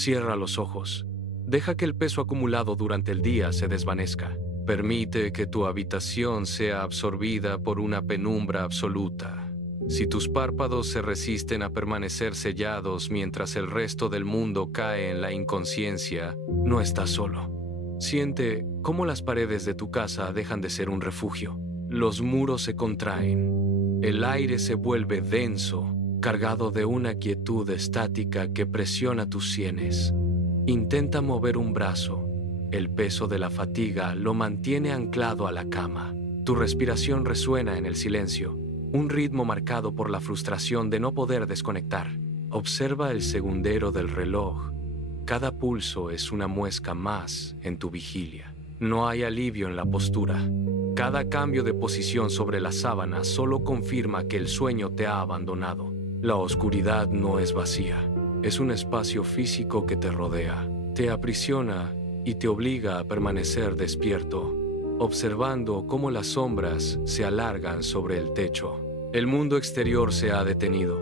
Cierra los ojos. Deja que el peso acumulado durante el día se desvanezca. Permite que tu habitación sea absorbida por una penumbra absoluta. Si tus párpados se resisten a permanecer sellados mientras el resto del mundo cae en la inconsciencia, no estás solo. Siente cómo las paredes de tu casa dejan de ser un refugio. Los muros se contraen. El aire se vuelve denso, cargado de una quietud estática que presiona tus sienes. Intenta mover un brazo. El peso de la fatiga lo mantiene anclado a la cama. Tu respiración resuena en el silencio, un ritmo marcado por la frustración de no poder desconectar. Observa el segundero del reloj. Cada pulso es una muesca más en tu vigilia. No hay alivio en la postura. Cada cambio de posición sobre la sábana solo confirma que el sueño te ha abandonado. La oscuridad no es vacía. Es un espacio físico que te rodea. Te aprisiona y te obliga a permanecer despierto, observando cómo las sombras se alargan sobre el techo. El mundo exterior se ha detenido,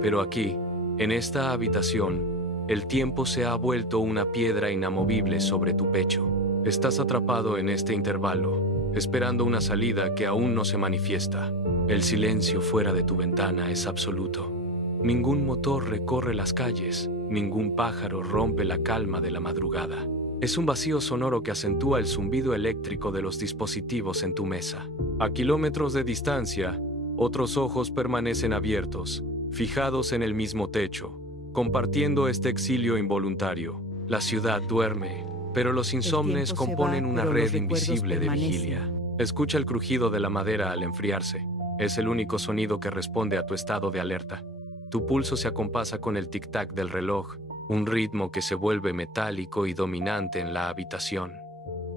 pero aquí, en esta habitación, el tiempo se ha vuelto una piedra inamovible sobre tu pecho. Estás atrapado en este intervalo, esperando una salida que aún no se manifiesta. El silencio fuera de tu ventana es absoluto. Ningún motor recorre las calles, ningún pájaro rompe la calma de la madrugada. Es un vacío sonoro que acentúa el zumbido eléctrico de los dispositivos en tu mesa. A kilómetros de distancia, otros ojos permanecen abiertos, fijados en el mismo techo, compartiendo este exilio involuntario. La ciudad duerme, pero los insomnes componen una red invisible de vigilia. Escucha el crujido de la madera al enfriarse. Es el único sonido que responde a tu estado de alerta. Tu pulso se acompasa con el tic-tac del reloj, un ritmo que se vuelve metálico y dominante en la habitación.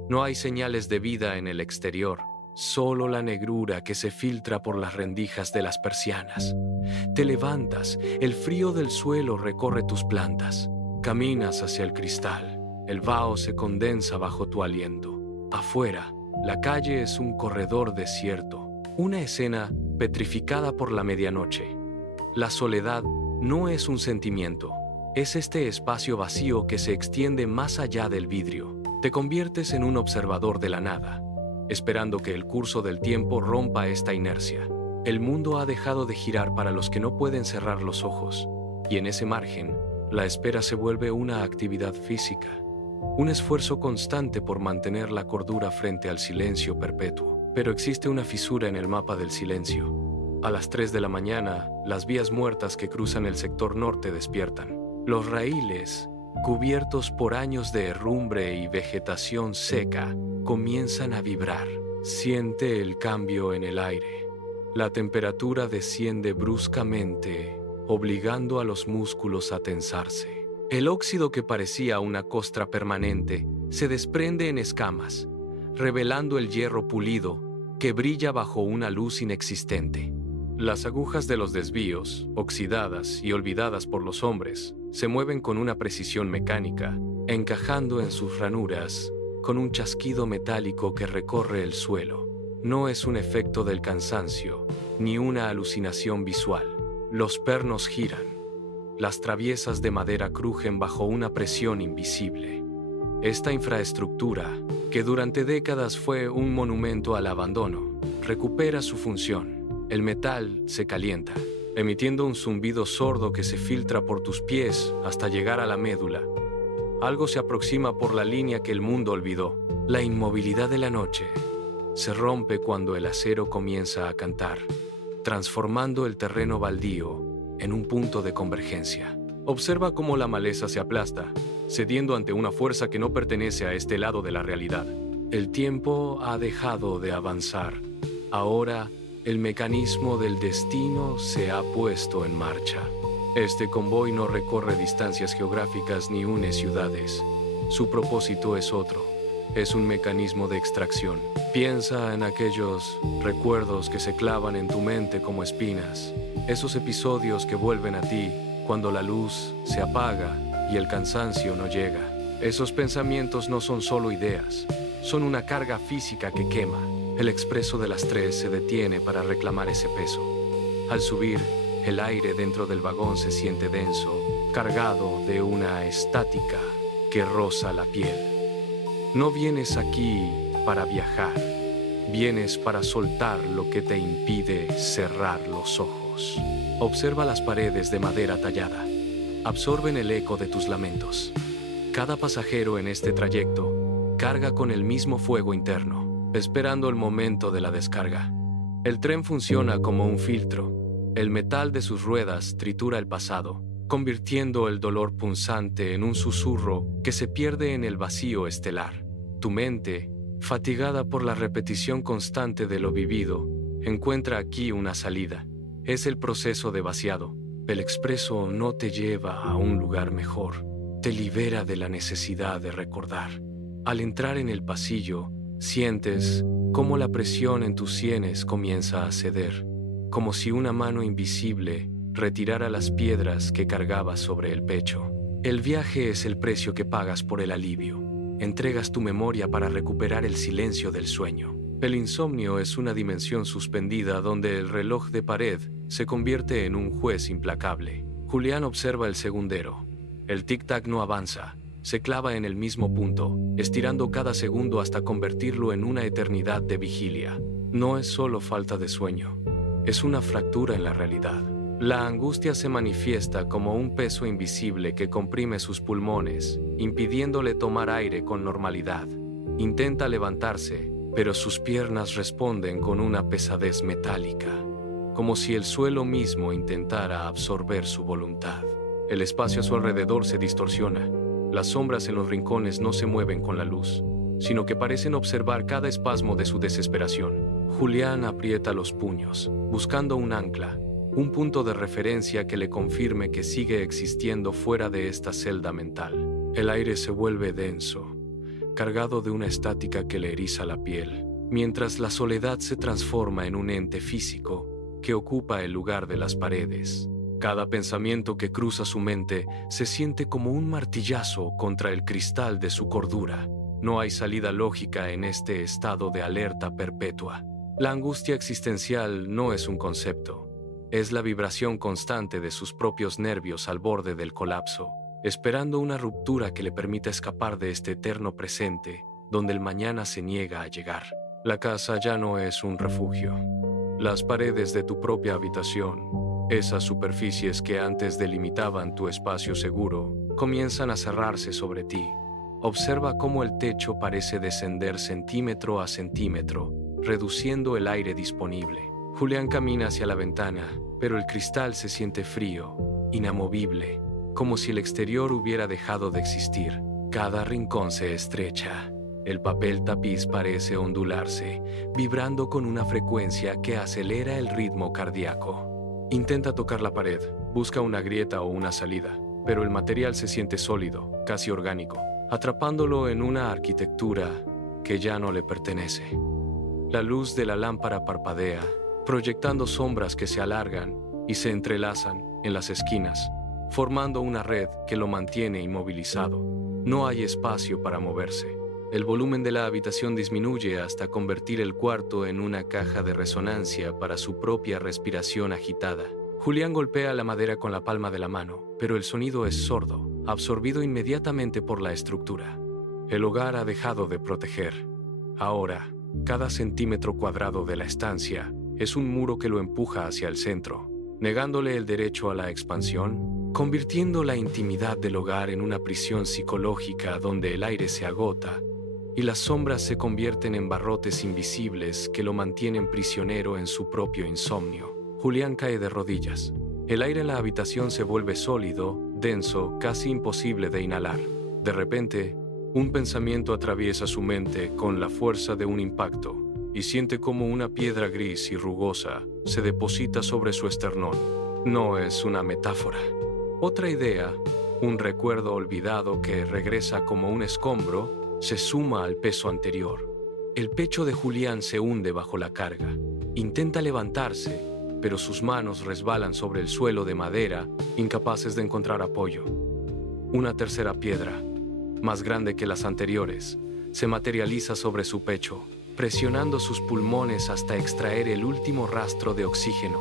No hay señales de vida en el exterior, solo la negrura que se filtra por las rendijas de las persianas. Te levantas, el frío del suelo recorre tus plantas. Caminas hacia el cristal, el vaho se condensa bajo tu aliento. Afuera, la calle es un corredor desierto, una escena petrificada por la medianoche. La soledad no es un sentimiento, es este espacio vacío que se extiende más allá del vidrio. Te conviertes en un observador de la nada, esperando que el curso del tiempo rompa esta inercia. El mundo ha dejado de girar para los que no pueden cerrar los ojos, y en ese margen, la espera se vuelve una actividad física, un esfuerzo constante por mantener la cordura frente al silencio perpetuo. Pero existe una fisura en el mapa del silencio. A las 3 de la mañana, las vías muertas que cruzan el sector norte despiertan. Los raíles, cubiertos por años de herrumbre y vegetación seca, comienzan a vibrar. Siente el cambio en el aire. La temperatura desciende bruscamente, obligando a los músculos a tensarse. El óxido que parecía una costra permanente se desprende en escamas, revelando el hierro pulido que brilla bajo una luz inexistente. Las agujas de los desvíos, oxidadas y olvidadas por los hombres, se mueven con una precisión mecánica, encajando en sus ranuras con un chasquido metálico que recorre el suelo. No es un efecto del cansancio, ni una alucinación visual. Los pernos giran. Las traviesas de madera crujen bajo una presión invisible. Esta infraestructura, que durante décadas fue un monumento al abandono, recupera su función. El metal se calienta, emitiendo un zumbido sordo que se filtra por tus pies hasta llegar a la médula. Algo se aproxima por la línea que el mundo olvidó. La inmovilidad de la noche se rompe cuando el acero comienza a cantar, transformando el terreno baldío en un punto de convergencia. Observa cómo la maleza se aplasta, cediendo ante una fuerza que no pertenece a este lado de la realidad. El tiempo ha dejado de avanzar. Ahora, el mecanismo del destino se ha puesto en marcha. Este convoy no recorre distancias geográficas ni une ciudades. Su propósito es otro. Es un mecanismo de extracción. Piensa en aquellos recuerdos que se clavan en tu mente como espinas. Esos episodios que vuelven a ti cuando la luz se apaga y el cansancio no llega. Esos pensamientos no son solo ideas. Son una carga física que quema. El expreso de las 3 se detiene para reclamar ese peso. Al subir, el aire dentro del vagón se siente denso cargado de una estática que roza la piel. No vienes aquí para viajar, vienes para soltar lo que te impide cerrar los ojos. Observa las paredes de madera tallada. Absorben el eco de tus lamentos. Cada pasajero en este trayecto carga con el mismo fuego interno, esperando el momento de la descarga. El tren funciona como un filtro. El metal de sus ruedas tritura el pasado, convirtiendo el dolor punzante en un susurro que se pierde en el vacío estelar. Tu mente, fatigada por la repetición constante de lo vivido, encuentra aquí una salida. Es el proceso de vaciado. El expreso no te lleva a un lugar mejor, te libera de la necesidad de recordar. Al entrar en el pasillo, sientes cómo la presión en tus sienes comienza a ceder, como si una mano invisible retirara las piedras que cargabas sobre el pecho. El viaje es el precio que pagas por el alivio. Entregas tu memoria para recuperar el silencio del sueño. El insomnio es una dimensión suspendida donde el reloj de pared se convierte en un juez implacable. Julián observa el segundero. El tic-tac no avanza, se clava en el mismo punto, estirando cada segundo hasta convertirlo en una eternidad de vigilia. No es solo falta de sueño, es una fractura en la realidad. La angustia se manifiesta como un peso invisible que comprime sus pulmones, impidiéndole tomar aire con normalidad. Intenta levantarse, pero sus piernas responden con una pesadez metálica, como si el suelo mismo intentara absorber su voluntad. El espacio a su alrededor se distorsiona. Las sombras en los rincones no se mueven con la luz, sino que parecen observar cada espasmo de su desesperación. Julián aprieta los puños, buscando un ancla, un punto de referencia que le confirme que sigue existiendo fuera de esta celda mental. El aire se vuelve denso, cargado de una estática que le eriza la piel, mientras la soledad se transforma en un ente físico que ocupa el lugar de las paredes. Cada pensamiento que cruza su mente se siente como un martillazo contra el cristal de su cordura. No hay salida lógica en este estado de alerta perpetua. La angustia existencial no es un concepto, es la vibración constante de sus propios nervios al borde del colapso, esperando una ruptura que le permita escapar de este eterno presente, donde el mañana se niega a llegar. La casa ya no es un refugio. Las paredes de tu propia habitación, esas superficies que antes delimitaban tu espacio seguro, comienzan a cerrarse sobre ti. Observa cómo el techo parece descender centímetro a centímetro, reduciendo el aire disponible. Julián camina hacia la ventana, pero el cristal se siente frío, inamovible, como si el exterior hubiera dejado de existir. Cada rincón se estrecha. El papel tapiz parece ondularse, vibrando con una frecuencia que acelera el ritmo cardíaco. Intenta tocar la pared, busca una grieta o una salida, pero el material se siente sólido, casi orgánico, atrapándolo en una arquitectura que ya no le pertenece. La luz de la lámpara parpadea, proyectando sombras que se alargan y se entrelazan en las esquinas, formando una red que lo mantiene inmovilizado. No hay espacio para moverse. El volumen de la habitación disminuye hasta convertir el cuarto en una caja de resonancia para su propia respiración agitada. Julián golpea la madera con la palma de la mano, pero el sonido es sordo, absorbido inmediatamente por la estructura. El hogar ha dejado de proteger. Ahora, cada centímetro cuadrado de la estancia es un muro que lo empuja hacia el centro, negándole el derecho a la expansión, convirtiendo la intimidad del hogar en una prisión psicológica donde el aire se agota y las sombras se convierten en barrotes invisibles que lo mantienen prisionero en su propio insomnio. Julián cae de rodillas. El aire en la habitación se vuelve sólido, denso, casi imposible de inhalar. De repente, un pensamiento atraviesa su mente con la fuerza de un impacto y siente como una piedra gris y rugosa se deposita sobre su esternón. No es una metáfora. Otra idea, un recuerdo olvidado que regresa como un escombro, se suma al peso anterior. El pecho de Julián se hunde bajo la carga. Intenta levantarse, pero sus manos resbalan sobre el suelo de madera, incapaces de encontrar apoyo. Una tercera piedra, más grande que las anteriores, se materializa sobre su pecho, presionando sus pulmones hasta extraer el último rastro de oxígeno.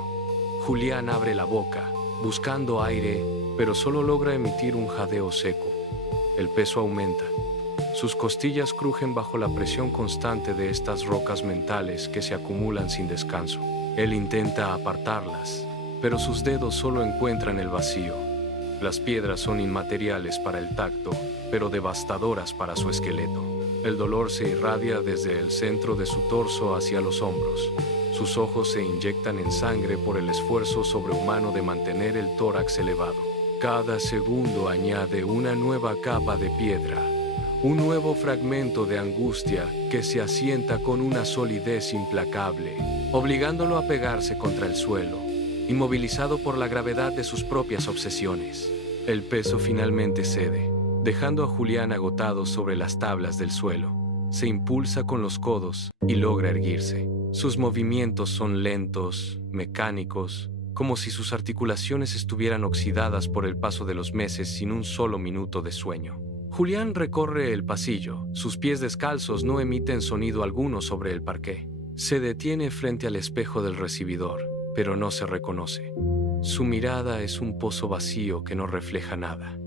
Julián abre la boca, buscando aire, pero solo logra emitir un jadeo seco. El peso aumenta. Sus costillas crujen bajo la presión constante de estas rocas mentales que se acumulan sin descanso. Él intenta apartarlas, pero sus dedos solo encuentran el vacío. Las piedras son inmateriales para el tacto, pero devastadoras para su esqueleto. El dolor se irradia desde el centro de su torso hacia los hombros. Sus ojos se inyectan en sangre por el esfuerzo sobrehumano de mantener el tórax elevado. Cada segundo añade una nueva capa de piedra, un nuevo fragmento de angustia que se asienta con una solidez implacable, obligándolo a pegarse contra el suelo, inmovilizado por la gravedad de sus propias obsesiones. El peso finalmente cede, dejando a Julián agotado sobre las tablas del suelo. Se impulsa con los codos y logra erguirse. Sus movimientos son lentos, mecánicos, como si sus articulaciones estuvieran oxidadas por el paso de los meses sin un solo minuto de sueño. Julián recorre el pasillo. Sus pies descalzos no emiten sonido alguno sobre el parqué. Se detiene frente al espejo del recibidor, pero no se reconoce. Su mirada es un pozo vacío que no refleja nada.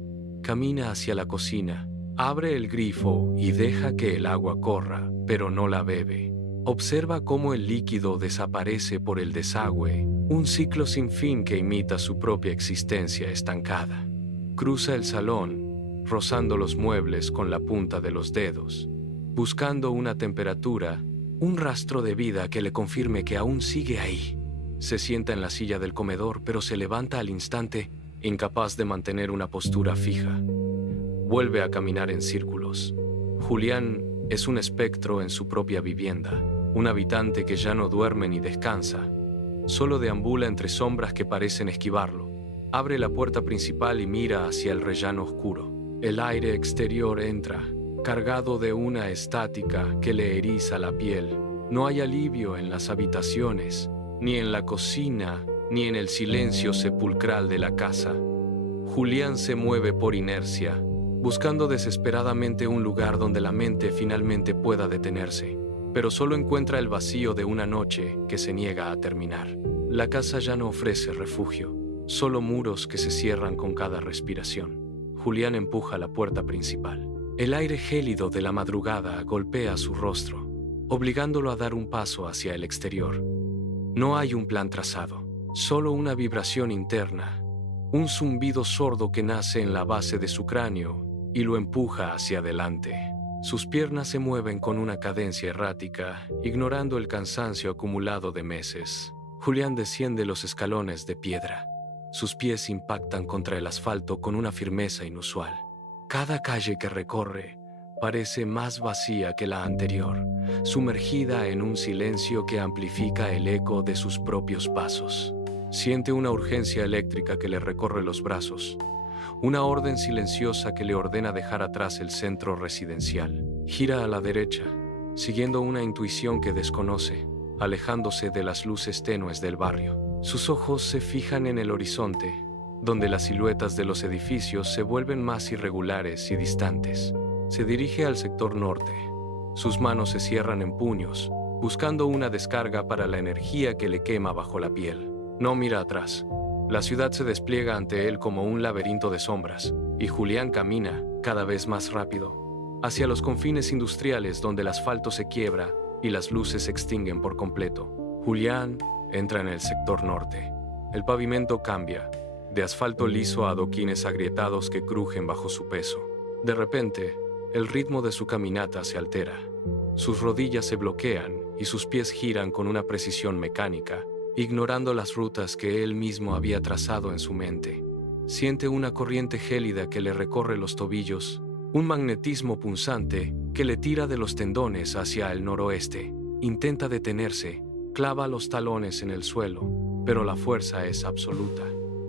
Camina hacia la cocina, abre el grifo y deja que el agua corra, pero no la bebe. Observa cómo el líquido desaparece por el desagüe, un ciclo sin fin que imita su propia existencia estancada. Cruza el salón, rozando los muebles con la punta de los dedos, buscando una temperatura, un rastro de vida que le confirme que aún sigue ahí. Se sienta en la silla del comedor, pero se levanta al instante, incapaz de mantener una postura fija. Vuelve a caminar en círculos. Julián es un espectro en su propia vivienda, un habitante que ya no duerme ni descansa. Solo deambula entre sombras que parecen esquivarlo. Abre la puerta principal y mira hacia el rellano oscuro. El aire exterior entra, cargado de una estática que le eriza la piel. No hay alivio en las habitaciones, ni en la cocina, ni en el silencio sepulcral de la casa. Julián se mueve por inercia, buscando desesperadamente un lugar donde la mente finalmente pueda detenerse, pero solo encuentra el vacío de una noche que se niega a terminar. La casa ya no ofrece refugio, solo muros que se cierran con cada respiración. Julián empuja la puerta principal. El aire gélido de la madrugada golpea su rostro, obligándolo a dar un paso hacia el exterior. No hay un plan trazado, solo una vibración interna, un zumbido sordo que nace en la base de su cráneo y lo empuja hacia adelante. Sus piernas se mueven con una cadencia errática, ignorando el cansancio acumulado de meses. Julián desciende los escalones de piedra. Sus pies impactan contra el asfalto con una firmeza inusual. Cada calle que recorre parece más vacía que la anterior, sumergida en un silencio que amplifica el eco de sus propios pasos. Siente una urgencia eléctrica que le recorre los brazos, una orden silenciosa que le ordena dejar atrás el centro residencial. Gira a la derecha, siguiendo una intuición que desconoce, alejándose de las luces tenues del barrio. Sus ojos se fijan en el horizonte, donde las siluetas de los edificios se vuelven más irregulares y distantes. Se dirige al sector norte. Sus manos se cierran en puños, buscando una descarga para la energía que le quema bajo la piel. No mira atrás. La ciudad se despliega ante él como un laberinto de sombras, y Julián camina, cada vez más rápido, hacia los confines industriales donde el asfalto se quiebra y las luces se extinguen por completo. Julián entra en el sector norte. El pavimento cambia, de asfalto liso a adoquines agrietados que crujen bajo su peso. De repente, el ritmo de su caminata se altera. Sus rodillas se bloquean y sus pies giran con una precisión mecánica, ignorando las rutas que él mismo había trazado en su mente. Siente una corriente gélida que le recorre los tobillos, un magnetismo punzante que le tira de los tendones hacia el noroeste. Intenta detenerse, clava los talones en el suelo, pero la fuerza es absoluta.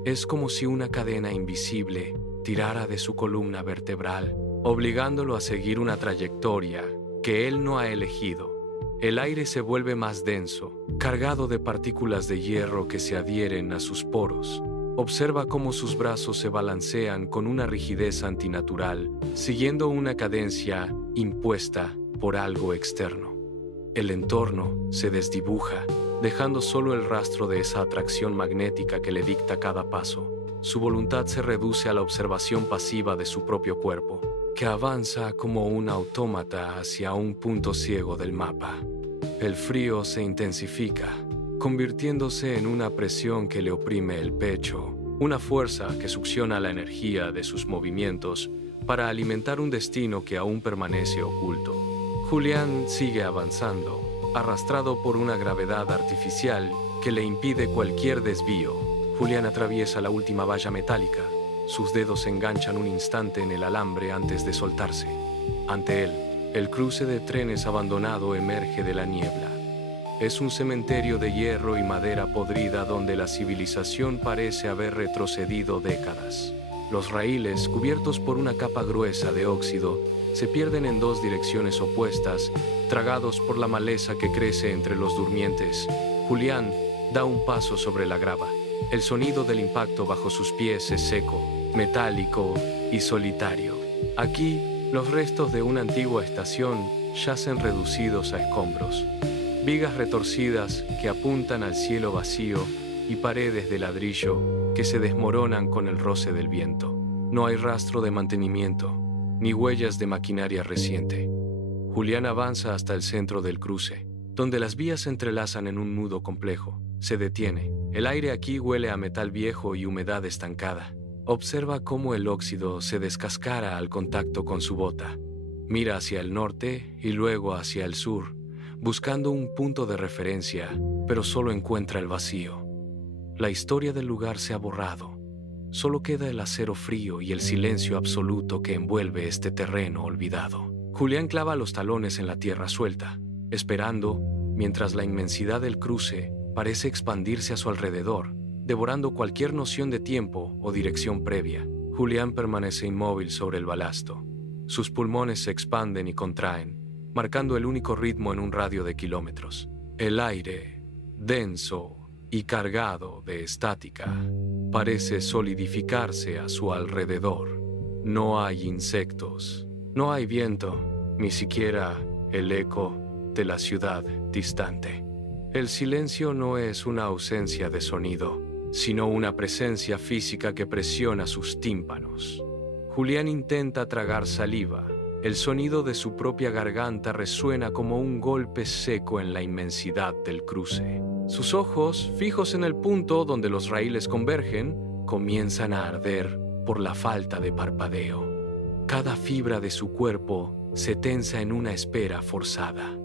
Es como si una cadena invisible tirara de su columna vertebral, obligándolo a seguir una trayectoria que él no ha elegido. El aire se vuelve más denso, cargado de partículas de hierro que se adhieren a sus poros. Observa cómo sus brazos se balancean con una rigidez antinatural, siguiendo una cadencia impuesta por algo externo. El entorno se desdibuja, dejando solo el rastro de esa atracción magnética que le dicta cada paso. Su voluntad se reduce a la observación pasiva de su propio cuerpo, que avanza como un autómata hacia un punto ciego del mapa. El frío se intensifica, convirtiéndose en una presión que le oprime el pecho, una fuerza que succiona la energía de sus movimientos para alimentar un destino que aún permanece oculto. Julián sigue avanzando, arrastrado por una gravedad artificial que le impide cualquier desvío. Julián atraviesa la última valla metálica. Sus dedos se enganchan un instante en el alambre antes de soltarse. Ante él, el cruce de trenes abandonado emerge de la niebla. Es un cementerio de hierro y madera podrida donde la civilización parece haber retrocedido décadas. Los raíles, cubiertos por una capa gruesa de óxido, se pierden en dos direcciones opuestas, tragados por la maleza que crece entre los durmientes. Julián da un paso sobre la grava. El sonido del impacto bajo sus pies es seco, metálico y solitario. Aquí, los restos de una antigua estación yacen reducidos a escombros. Vigas retorcidas que apuntan al cielo vacío y paredes de ladrillo que se desmoronan con el roce del viento. No hay rastro de mantenimiento, ni huellas de maquinaria reciente. Julián avanza hasta el centro del cruce, donde las vías se entrelazan en un nudo complejo. Se detiene. El aire aquí huele a metal viejo y humedad estancada. Observa cómo el óxido se descascara al contacto con su bota. Mira hacia el norte y luego hacia el sur, buscando un punto de referencia, pero solo encuentra el vacío. La historia del lugar se ha borrado. Solo queda el acero frío y el silencio absoluto que envuelve este terreno olvidado. Julián clava los talones en la tierra suelta, esperando, mientras la inmensidad del cruce parece expandirse a su alrededor, devorando cualquier noción de tiempo o dirección previa. Julián permanece inmóvil sobre el balasto. Sus pulmones se expanden y contraen, marcando el único ritmo en un radio de kilómetros. El aire, denso y cargado de estática, parece solidificarse a su alrededor. No hay insectos, no hay viento, ni siquiera el eco de la ciudad distante. El silencio no es una ausencia de sonido, sino una presencia física que presiona sus tímpanos. Julián intenta tragar saliva. El sonido de su propia garganta resuena como un golpe seco en la inmensidad del cruce. Sus ojos, fijos en el punto donde los raíles convergen, comienzan a arder por la falta de parpadeo. Cada fibra de su cuerpo se tensa en una espera forzada.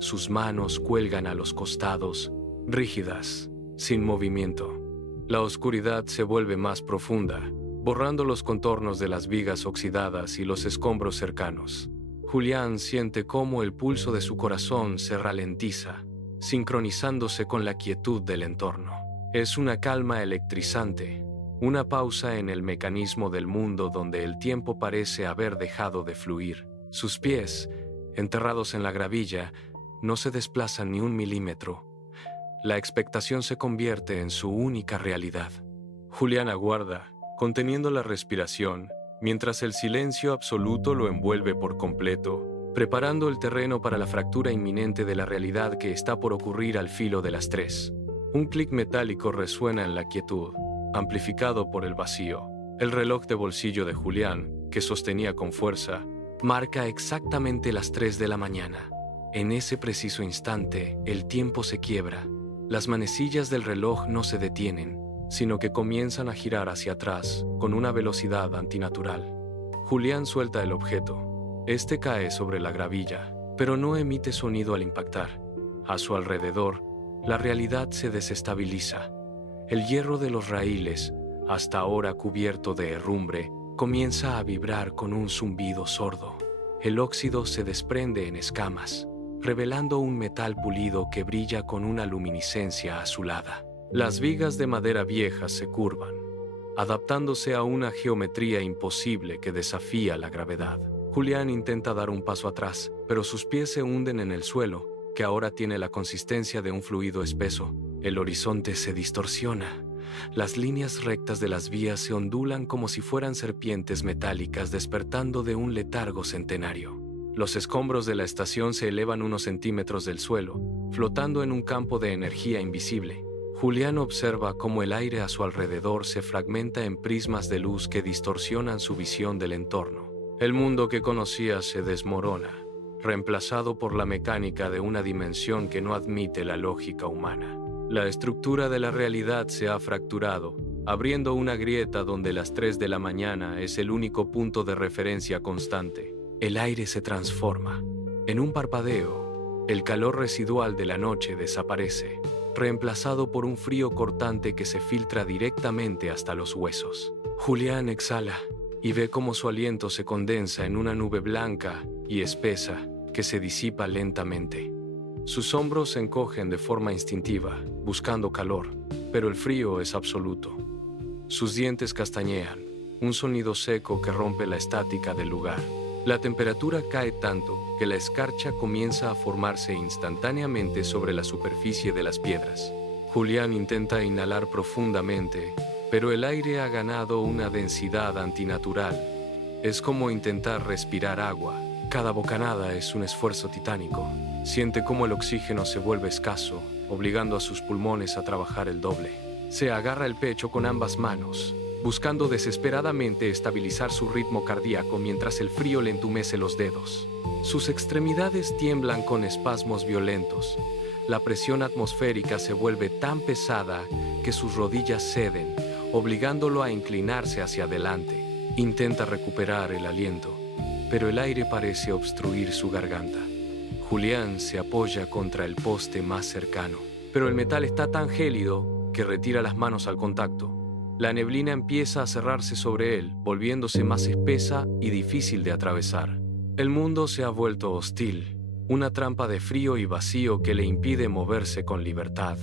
Sus manos cuelgan a los costados, rígidas, sin movimiento. La oscuridad se vuelve más profunda, borrando los contornos de las vigas oxidadas y los escombros cercanos. Julián siente cómo el pulso de su corazón se ralentiza, sincronizándose con la quietud del entorno. Es una calma electrizante, una pausa en el mecanismo del mundo donde el tiempo parece haber dejado de fluir. Sus pies, enterrados en la gravilla, no se desplazan ni un milímetro. La expectación se convierte en su única realidad. Julián aguarda, conteniendo la respiración, mientras el silencio absoluto lo envuelve por completo, preparando el terreno para la fractura inminente de la realidad que está por ocurrir al filo de las 3. Un clic metálico resuena en la quietud, amplificado por el vacío. El reloj de bolsillo de Julián, que sostenía con fuerza, marca exactamente las 3 de la mañana. En ese preciso instante, el tiempo se quiebra. Las manecillas del reloj no se detienen, sino que comienzan a girar hacia atrás con una velocidad antinatural. Julián suelta el objeto. Este cae sobre la gravilla, pero no emite sonido al impactar. A su alrededor, la realidad se desestabiliza. El hierro de los raíles, hasta ahora cubierto de herrumbre, comienza a vibrar con un zumbido sordo. El óxido se desprende en escamas, revelando un metal pulido que brilla con una luminiscencia azulada. Las vigas de madera vieja se curvan, adaptándose a una geometría imposible que desafía la gravedad. Julián intenta dar un paso atrás, pero sus pies se hunden en el suelo, que ahora tiene la consistencia de un fluido espeso. El horizonte se distorsiona. Las líneas rectas de las vías se ondulan como si fueran serpientes metálicas despertando de un letargo centenario. Los escombros de la estación se elevan unos centímetros del suelo, flotando en un campo de energía invisible. Julián observa cómo el aire a su alrededor se fragmenta en prismas de luz que distorsionan su visión del entorno. El mundo que conocía se desmorona, reemplazado por la mecánica de una dimensión que no admite la lógica humana. La estructura de la realidad se ha fracturado, abriendo una grieta donde las 3 de la mañana es el único punto de referencia constante. El aire se transforma. En un parpadeo, el calor residual de la noche desaparece, reemplazado por un frío cortante que se filtra directamente hasta los huesos. Julián exhala y ve cómo su aliento se condensa en una nube blanca y espesa que se disipa lentamente. Sus hombros se encogen de forma instintiva, buscando calor, pero el frío es absoluto. Sus dientes castañean, un sonido seco que rompe la estática del lugar. La temperatura cae tanto que la escarcha comienza a formarse instantáneamente sobre la superficie de las piedras. Julián intenta inhalar profundamente, pero el aire ha ganado una densidad antinatural. Es como intentar respirar agua. Cada bocanada es un esfuerzo titánico. Siente cómo el oxígeno se vuelve escaso, obligando a sus pulmones a trabajar el doble. Se agarra el pecho con ambas manos, buscando desesperadamente estabilizar su ritmo cardíaco mientras el frío le entumece los dedos. Sus extremidades tiemblan con espasmos violentos. La presión atmosférica se vuelve tan pesada que sus rodillas ceden, obligándolo a inclinarse hacia adelante. Intenta recuperar el aliento, pero el aire parece obstruir su garganta. Julián se apoya contra el poste más cercano, pero el metal está tan gélido que retira las manos al contacto. La neblina empieza a cerrarse sobre él, volviéndose más espesa y difícil de atravesar. El mundo se ha vuelto hostil, una trampa de frío y vacío que le impide moverse con libertad.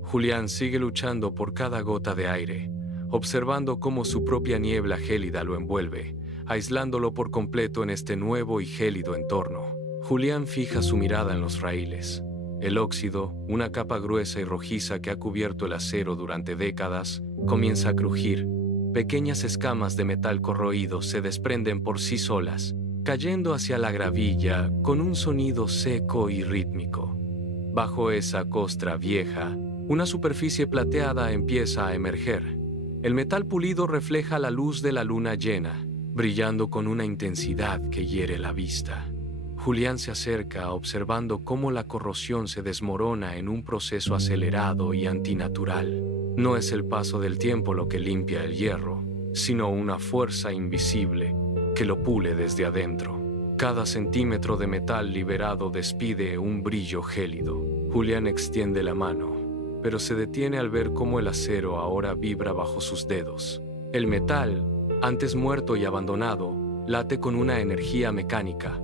Julián sigue luchando por cada gota de aire, observando cómo su propia niebla gélida lo envuelve, aislándolo por completo en este nuevo y gélido entorno. Julián fija su mirada en los raíles. El óxido, una capa gruesa y rojiza que ha cubierto el acero durante décadas, comienza a crujir. Pequeñas escamas de metal corroído se desprenden por sí solas, cayendo hacia la gravilla con un sonido seco y rítmico. Bajo esa costra vieja, una superficie plateada empieza a emerger. El metal pulido refleja la luz de la luna llena, brillando con una intensidad que hiere la vista. Julián se acerca observando cómo la corrosión se desmorona en un proceso acelerado y antinatural. No es el paso del tiempo lo que limpia el hierro, sino una fuerza invisible que lo pule desde adentro. Cada centímetro de metal liberado despide un brillo gélido. Julián extiende la mano, pero se detiene al ver cómo el acero ahora vibra bajo sus dedos. El metal, antes muerto y abandonado, late con una energía mecánica.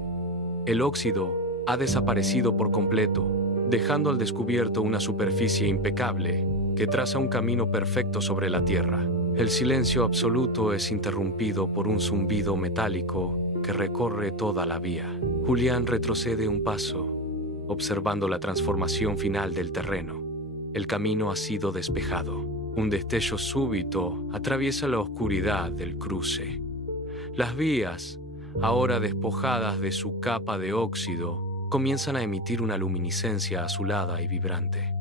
El óxido ha desaparecido por completo, dejando al descubierto una superficie impecable que traza un camino perfecto sobre la tierra. El silencio absoluto es interrumpido por un zumbido metálico que recorre toda la vía. Julián retrocede un paso, observando la transformación final del terreno. El camino ha sido despejado. Un destello súbito atraviesa la oscuridad del cruce. Las vías, ahora despojadas de su capa de óxido, comienzan a emitir una luminiscencia azulada y vibrante.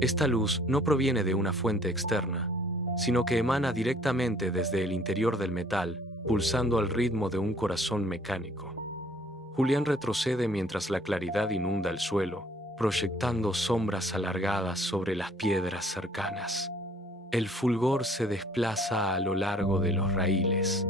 Esta luz no proviene de una fuente externa, sino que emana directamente desde el interior del metal, pulsando al ritmo de un corazón mecánico. Julián retrocede mientras la claridad inunda el suelo, proyectando sombras alargadas sobre las piedras cercanas. El fulgor se desplaza a lo largo de los raíles,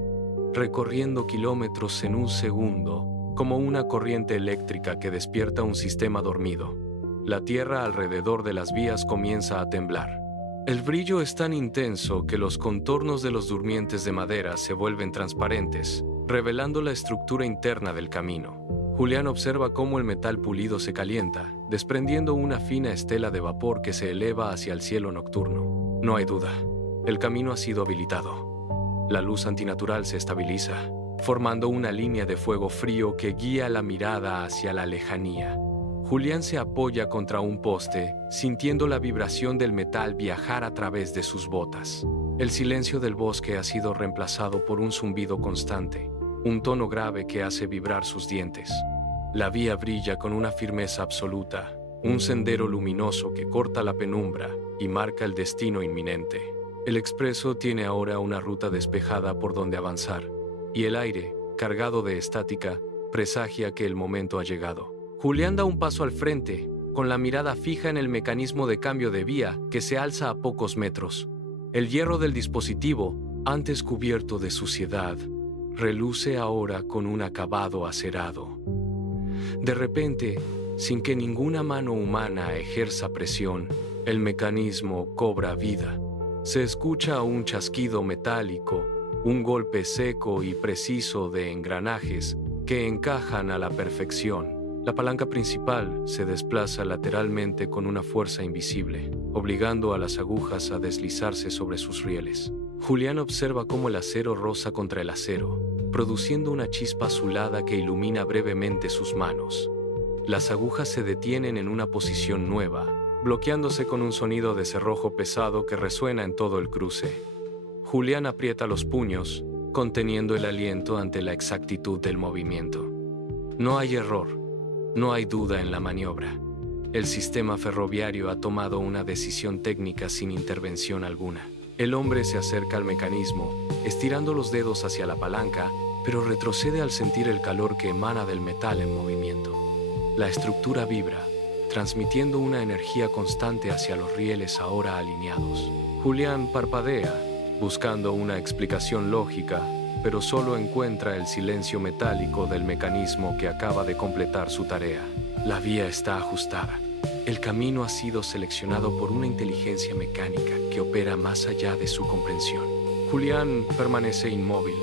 recorriendo kilómetros en un segundo, como una corriente eléctrica que despierta un sistema dormido. La tierra alrededor de las vías comienza a temblar. El brillo es tan intenso que los contornos de los durmientes de madera se vuelven transparentes, revelando la estructura interna del camino. Julián observa cómo el metal pulido se calienta, desprendiendo una fina estela de vapor que se eleva hacia el cielo nocturno. No hay duda, el camino ha sido habilitado. La luz antinatural se estabiliza, formando una línea de fuego frío que guía la mirada hacia la lejanía. Julián se apoya contra un poste, sintiendo la vibración del metal viajar a través de sus botas. El silencio del bosque ha sido reemplazado por un zumbido constante, un tono grave que hace vibrar sus dientes. La vía brilla con una firmeza absoluta, un sendero luminoso que corta la penumbra y marca el destino inminente. El expreso tiene ahora una ruta despejada por donde avanzar, y el aire, cargado de estática, presagia que el momento ha llegado. Julián da un paso al frente, con la mirada fija en el mecanismo de cambio de vía que se alza a pocos metros. El hierro del dispositivo, antes cubierto de suciedad, reluce ahora con un acabado acerado. De repente, sin que ninguna mano humana ejerza presión, el mecanismo cobra vida. Se escucha un chasquido metálico, un golpe seco y preciso de engranajes que encajan a la perfección. La palanca principal se desplaza lateralmente con una fuerza invisible, obligando a las agujas a deslizarse sobre sus rieles. Julián observa cómo el acero roza contra el acero, produciendo una chispa azulada que ilumina brevemente sus manos. Las agujas se detienen en una posición nueva, bloqueándose con un sonido de cerrojo pesado que resuena en todo el cruce. Julián aprieta los puños, conteniendo el aliento ante la exactitud del movimiento. No hay error, no hay duda en la maniobra. El sistema ferroviario ha tomado una decisión técnica sin intervención alguna. El hombre se acerca al mecanismo, estirando los dedos hacia la palanca, pero retrocede al sentir el calor que emana del metal en movimiento. La estructura vibra, transmitiendo una energía constante hacia los rieles ahora alineados. Julián parpadea, buscando una explicación lógica, pero solo encuentra el silencio metálico del mecanismo que acaba de completar su tarea. La vía está ajustada. El camino ha sido seleccionado por una inteligencia mecánica que opera más allá de su comprensión. Julián permanece inmóvil,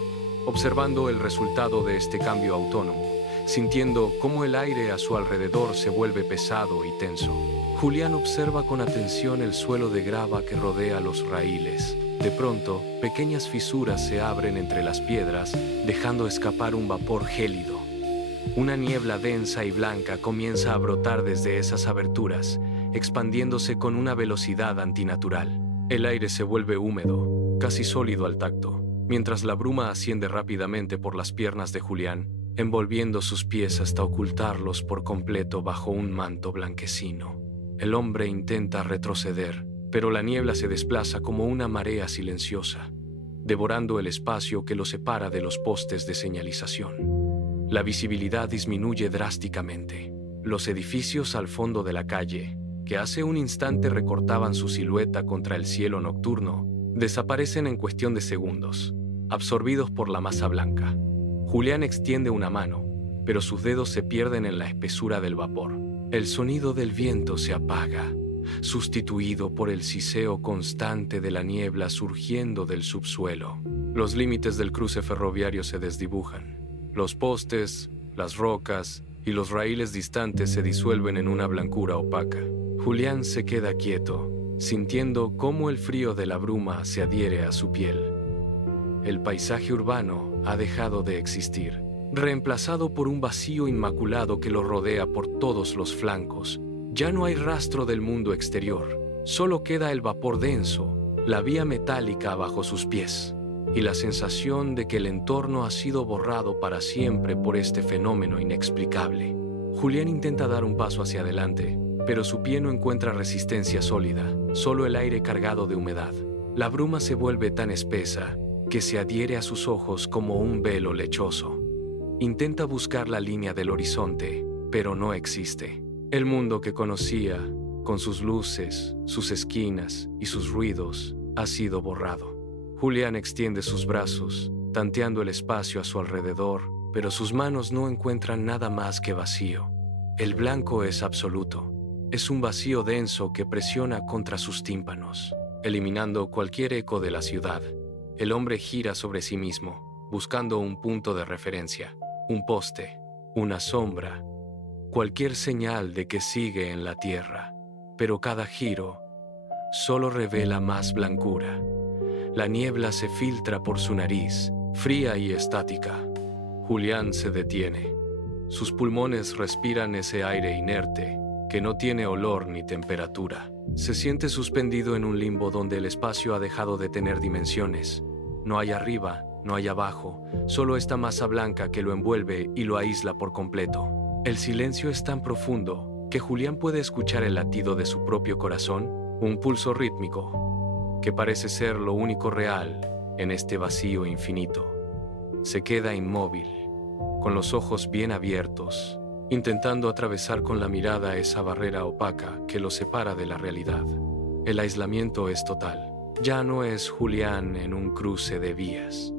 observando el resultado de este cambio autónomo, sintiendo cómo el aire a su alrededor se vuelve pesado y tenso. Julián observa con atención el suelo de grava que rodea los raíles. De pronto, pequeñas fisuras se abren entre las piedras, dejando escapar un vapor gélido. Una niebla densa y blanca comienza a brotar desde esas aberturas, expandiéndose con una velocidad antinatural. El aire se vuelve húmedo, casi sólido al tacto, mientras la bruma asciende rápidamente por las piernas de Julián, envolviendo sus pies hasta ocultarlos por completo bajo un manto blanquecino. El hombre intenta retroceder, pero la niebla se desplaza como una marea silenciosa, devorando el espacio que lo separa de los postes de señalización. La visibilidad disminuye drásticamente. Los edificios al fondo de la calle, que hace un instante recortaban su silueta contra el cielo nocturno, desaparecen en cuestión de segundos, absorbidos por la masa blanca. Julián extiende una mano, pero sus dedos se pierden en la espesura del vapor. El sonido del viento se apaga, sustituido por el siseo constante de la niebla surgiendo del subsuelo. Los límites del cruce ferroviario se desdibujan. Los postes, las rocas y los raíles distantes se disuelven en una blancura opaca. Julián se queda quieto, sintiendo cómo el frío de la bruma se adhiere a su piel. El paisaje urbano ha dejado de existir, reemplazado por un vacío inmaculado que lo rodea por todos los flancos. Ya no hay rastro del mundo exterior, solo queda el vapor denso, la vía metálica bajo sus pies, y la sensación de que el entorno ha sido borrado para siempre por este fenómeno inexplicable. Julián intenta dar un paso hacia adelante, pero su pie no encuentra resistencia sólida, solo el aire cargado de humedad. La bruma se vuelve tan espesa que se adhiere a sus ojos como un velo lechoso. Intenta buscar la línea del horizonte, pero no existe. El mundo que conocía, con sus luces, sus esquinas y sus ruidos, ha sido borrado. Julián extiende sus brazos, tanteando el espacio a su alrededor, pero sus manos no encuentran nada más que vacío. El blanco es absoluto. Es un vacío denso que presiona contra sus tímpanos, eliminando cualquier eco de la ciudad. El hombre gira sobre sí mismo, buscando un punto de referencia, un poste, una sombra, cualquier señal de que sigue en la tierra. Pero cada giro solo revela más blancura. La niebla se filtra por su nariz, fría y estática. Julián se detiene. Sus pulmones respiran ese aire inerte, que no tiene olor ni temperatura. Se siente suspendido en un limbo donde el espacio ha dejado de tener dimensiones. No hay arriba, no hay abajo, solo esta masa blanca que lo envuelve y lo aísla por completo. El silencio es tan profundo que Julián puede escuchar el latido de su propio corazón, un pulso rítmico, que parece ser lo único real en este vacío infinito. Se queda inmóvil, con los ojos bien abiertos, intentando atravesar con la mirada esa barrera opaca que lo separa de la realidad. El aislamiento es total. Ya no es Julián en un cruce de vías.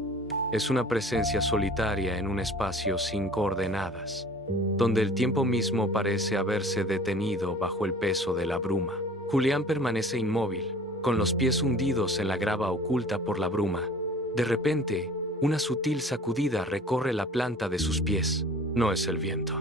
Es una presencia solitaria en un espacio sin coordenadas, donde el tiempo mismo parece haberse detenido bajo el peso de la bruma. Julián permanece inmóvil, con los pies hundidos en la grava oculta por la bruma. De repente, una sutil sacudida recorre la planta de sus pies. No es el viento.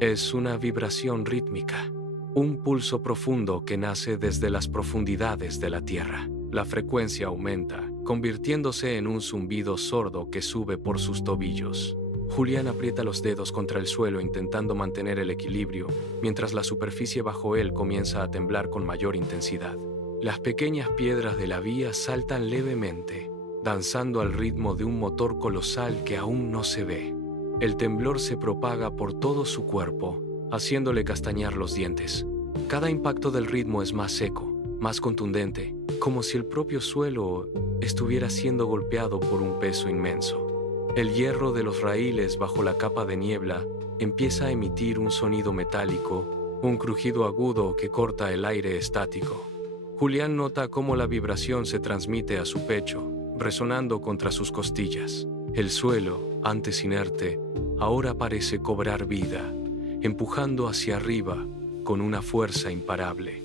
Es una vibración rítmica, un pulso profundo que nace desde las profundidades de la tierra. La frecuencia aumenta, convirtiéndose en un zumbido sordo que sube por sus tobillos. Julián aprieta los dedos contra el suelo intentando mantener el equilibrio, mientras la superficie bajo él comienza a temblar con mayor intensidad. Las pequeñas piedras de la vía saltan levemente, danzando al ritmo de un motor colosal que aún no se ve. El temblor se propaga por todo su cuerpo, haciéndole castañar los dientes. Cada impacto del ritmo es más seco, más contundente, como si el propio suelo estuviera siendo golpeado por un peso inmenso. El hierro de los raíles bajo la capa de niebla empieza a emitir un sonido metálico, un crujido agudo que corta el aire estático. Julián nota cómo la vibración se transmite a su pecho, resonando contra sus costillas. El suelo, antes inerte, ahora parece cobrar vida, empujando hacia arriba con una fuerza imparable.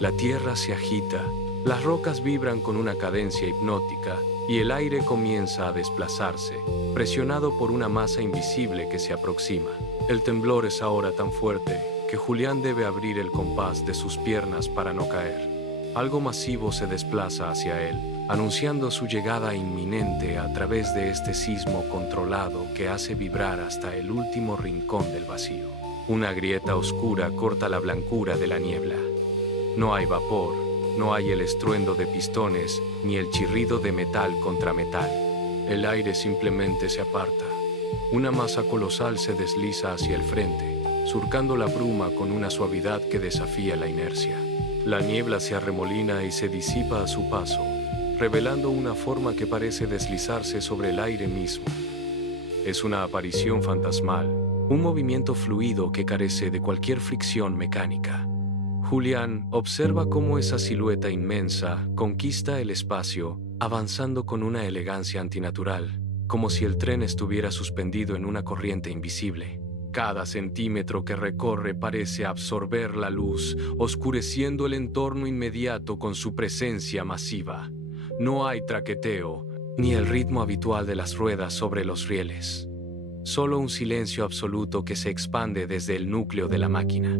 La tierra se agita, las rocas vibran con una cadencia hipnótica y el aire comienza a desplazarse, presionado por una masa invisible que se aproxima. El temblor es ahora tan fuerte que Julián debe abrir el compás de sus piernas para no caer. Algo masivo se desplaza hacia él, anunciando su llegada inminente a través de este sismo controlado que hace vibrar hasta el último rincón del vacío. Una grieta oscura corta la blancura de la niebla. No hay vapor, no hay el estruendo de pistones ni el chirrido de metal contra metal. El aire simplemente se aparta. Una masa colosal se desliza hacia el frente, surcando la bruma con una suavidad que desafía la inercia. La niebla se arremolina y se disipa a su paso, revelando una forma que parece deslizarse sobre el aire mismo. Es una aparición fantasmal, un movimiento fluido que carece de cualquier fricción mecánica. Julián observa cómo esa silueta inmensa conquista el espacio, avanzando con una elegancia antinatural, como si el tren estuviera suspendido en una corriente invisible. Cada centímetro que recorre parece absorber la luz, oscureciendo el entorno inmediato con su presencia masiva. No hay traqueteo, ni el ritmo habitual de las ruedas sobre los rieles. Solo un silencio absoluto que se expande desde el núcleo de la máquina.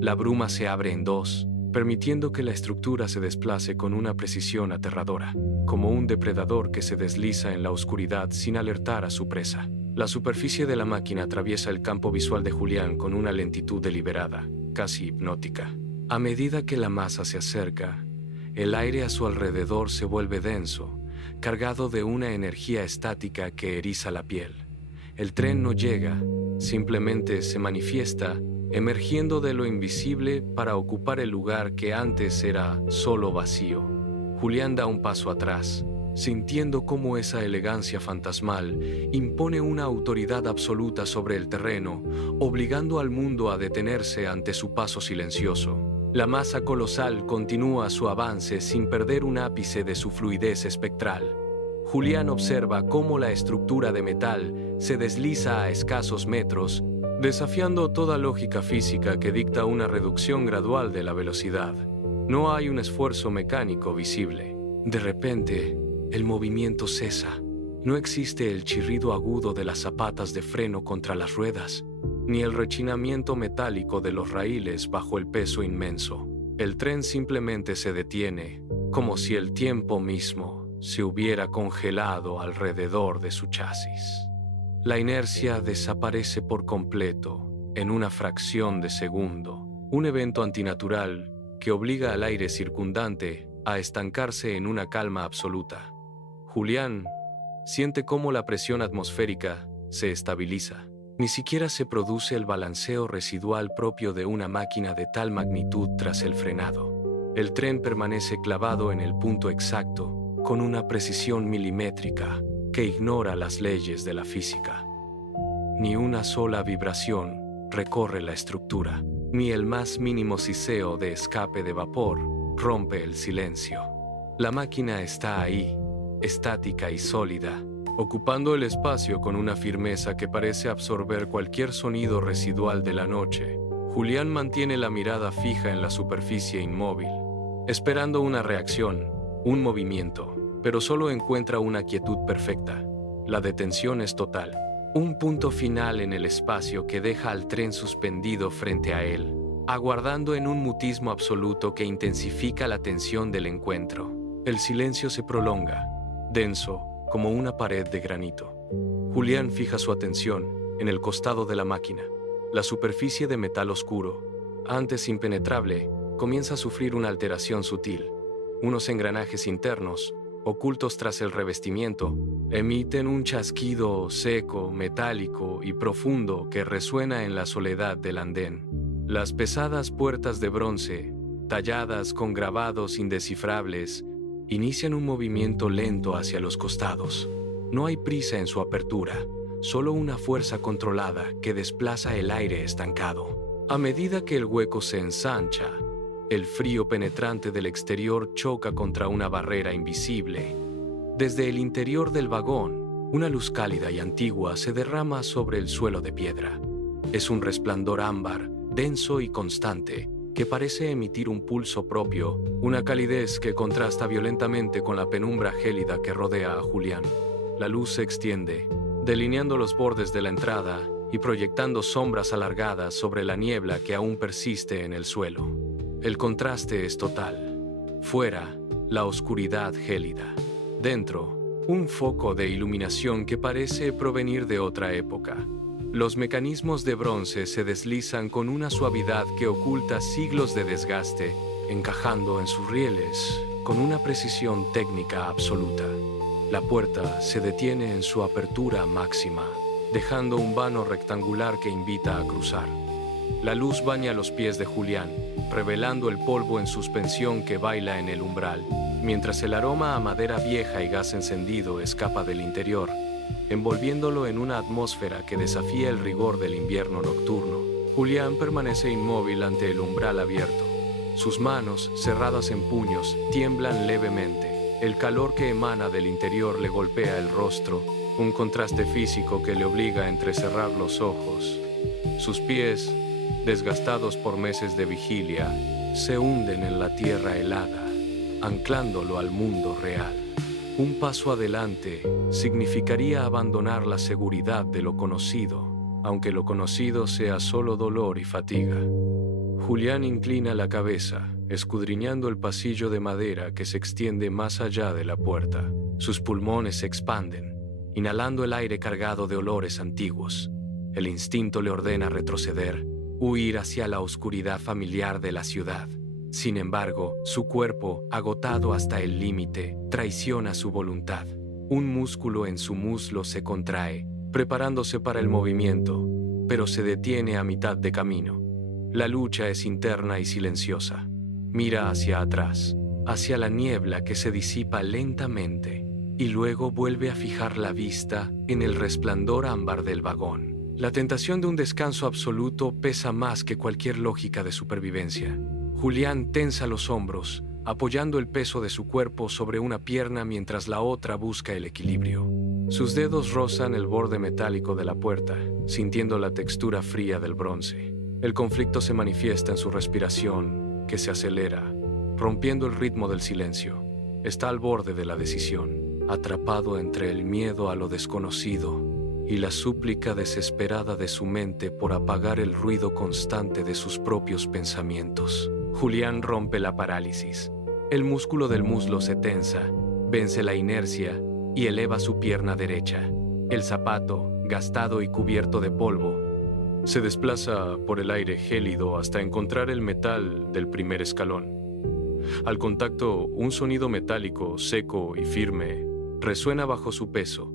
La bruma se abre en dos, permitiendo que la estructura se desplace con una precisión aterradora, como un depredador que se desliza en la oscuridad sin alertar a su presa. La superficie de la máquina atraviesa el campo visual de Julián con una lentitud deliberada, casi hipnótica. A medida que la masa se acerca, el aire a su alrededor se vuelve denso, cargado de una energía estática que eriza la piel. El tren no llega, simplemente se manifiesta, emergiendo de lo invisible para ocupar el lugar que antes era solo vacío. Julián da un paso atrás, sintiendo cómo esa elegancia fantasmal impone una autoridad absoluta sobre el terreno, obligando al mundo a detenerse ante su paso silencioso. La masa colosal continúa su avance sin perder un ápice de su fluidez espectral. Julián observa cómo la estructura de metal se desliza a escasos metros, desafiando toda lógica física que dicta una reducción gradual de la velocidad. No hay un esfuerzo mecánico visible. De repente, el movimiento cesa. No existe el chirrido agudo de las zapatas de freno contra las ruedas, ni el rechinamiento metálico de los raíles bajo el peso inmenso. El tren simplemente se detiene, como si el tiempo mismo se hubiera congelado alrededor de su chasis. La inercia desaparece por completo, en una fracción de segundo, un evento antinatural que obliga al aire circundante a estancarse en una calma absoluta. Julián siente cómo la presión atmosférica se estabiliza. Ni siquiera se produce el balanceo residual propio de una máquina de tal magnitud tras el frenado. El tren permanece clavado en el punto exacto, con una precisión milimétrica que ignora las leyes de la física. Ni una sola vibración recorre la estructura, ni el más mínimo siseo de escape de vapor rompe el silencio. La máquina está ahí, estática y sólida, ocupando el espacio con una firmeza que parece absorber cualquier sonido residual de la noche. Julián mantiene la mirada fija en la superficie inmóvil, esperando una reacción, un movimiento, pero solo encuentra una quietud perfecta. La detención es total, un punto final en el espacio que deja al tren suspendido frente a él, aguardando en un mutismo absoluto que intensifica la tensión del encuentro. El silencio se prolonga, denso, como una pared de granito. Julián fija su atención en el costado de la máquina. La superficie de metal oscuro, antes impenetrable, comienza a sufrir una alteración sutil. Unos engranajes internos, ocultos tras el revestimiento, emiten un chasquido seco, metálico y profundo que resuena en la soledad del andén. Las pesadas puertas de bronce, talladas con grabados indescifrables, inician un movimiento lento hacia los costados. No hay prisa en su apertura, solo una fuerza controlada que desplaza el aire estancado. A medida que el hueco se ensancha, el frío penetrante del exterior choca contra una barrera invisible. Desde el interior del vagón, una luz cálida y antigua se derrama sobre el suelo de piedra. Es un resplandor ámbar, denso y constante, que parece emitir un pulso propio, una calidez que contrasta violentamente con la penumbra gélida que rodea a Julián. La luz se extiende, delineando los bordes de la entrada y proyectando sombras alargadas sobre la niebla que aún persiste en el suelo. El contraste es total. Fuera, la oscuridad gélida. Dentro, un foco de iluminación que parece provenir de otra época. Los mecanismos de bronce se deslizan con una suavidad que oculta siglos de desgaste, encajando en sus rieles con una precisión técnica absoluta. La puerta se detiene en su apertura máxima, dejando un vano rectangular que invita a cruzar. La luz baña los pies de Julián, revelando el polvo en suspensión que baila en el umbral, mientras el aroma a madera vieja y gas encendido escapa del interior, envolviéndolo en una atmósfera que desafía el rigor del invierno nocturno. Julián permanece inmóvil ante el umbral abierto. Sus manos, cerradas en puños, tiemblan levemente. El calor que emana del interior le golpea el rostro, un contraste físico que le obliga a entrecerrar los ojos. Sus pies, desgastados por meses de vigilia, se hunden en la tierra helada, anclándolo al mundo real. Un paso adelante significaría abandonar la seguridad de lo conocido, aunque lo conocido sea solo dolor y fatiga. Julián inclina la cabeza, escudriñando el pasillo de madera que se extiende más allá de la puerta. Sus pulmones se expanden, inhalando el aire cargado de olores antiguos. El instinto le ordena retroceder, huir hacia la oscuridad familiar de la ciudad. Sin embargo, su cuerpo, agotado hasta el límite, traiciona su voluntad. Un músculo en su muslo se contrae, preparándose para el movimiento, pero se detiene a mitad de camino. La lucha es interna y silenciosa. Mira hacia atrás, hacia la niebla que se disipa lentamente, y luego vuelve a fijar la vista en el resplandor ámbar del vagón. La tentación de un descanso absoluto pesa más que cualquier lógica de supervivencia. Julián tensa los hombros, apoyando el peso de su cuerpo sobre una pierna mientras la otra busca el equilibrio. Sus dedos rozan el borde metálico de la puerta, sintiendo la textura fría del bronce. El conflicto se manifiesta en su respiración, que se acelera, rompiendo el ritmo del silencio. Está al borde de la decisión, atrapado entre el miedo a lo desconocido y la súplica desesperada de su mente por apagar el ruido constante de sus propios pensamientos. Julián rompe la parálisis. El músculo del muslo se tensa, vence la inercia y eleva su pierna derecha. El zapato, gastado y cubierto de polvo, se desplaza por el aire gélido hasta encontrar el metal del primer escalón. Al contacto, un sonido metálico, seco y firme, resuena bajo su peso.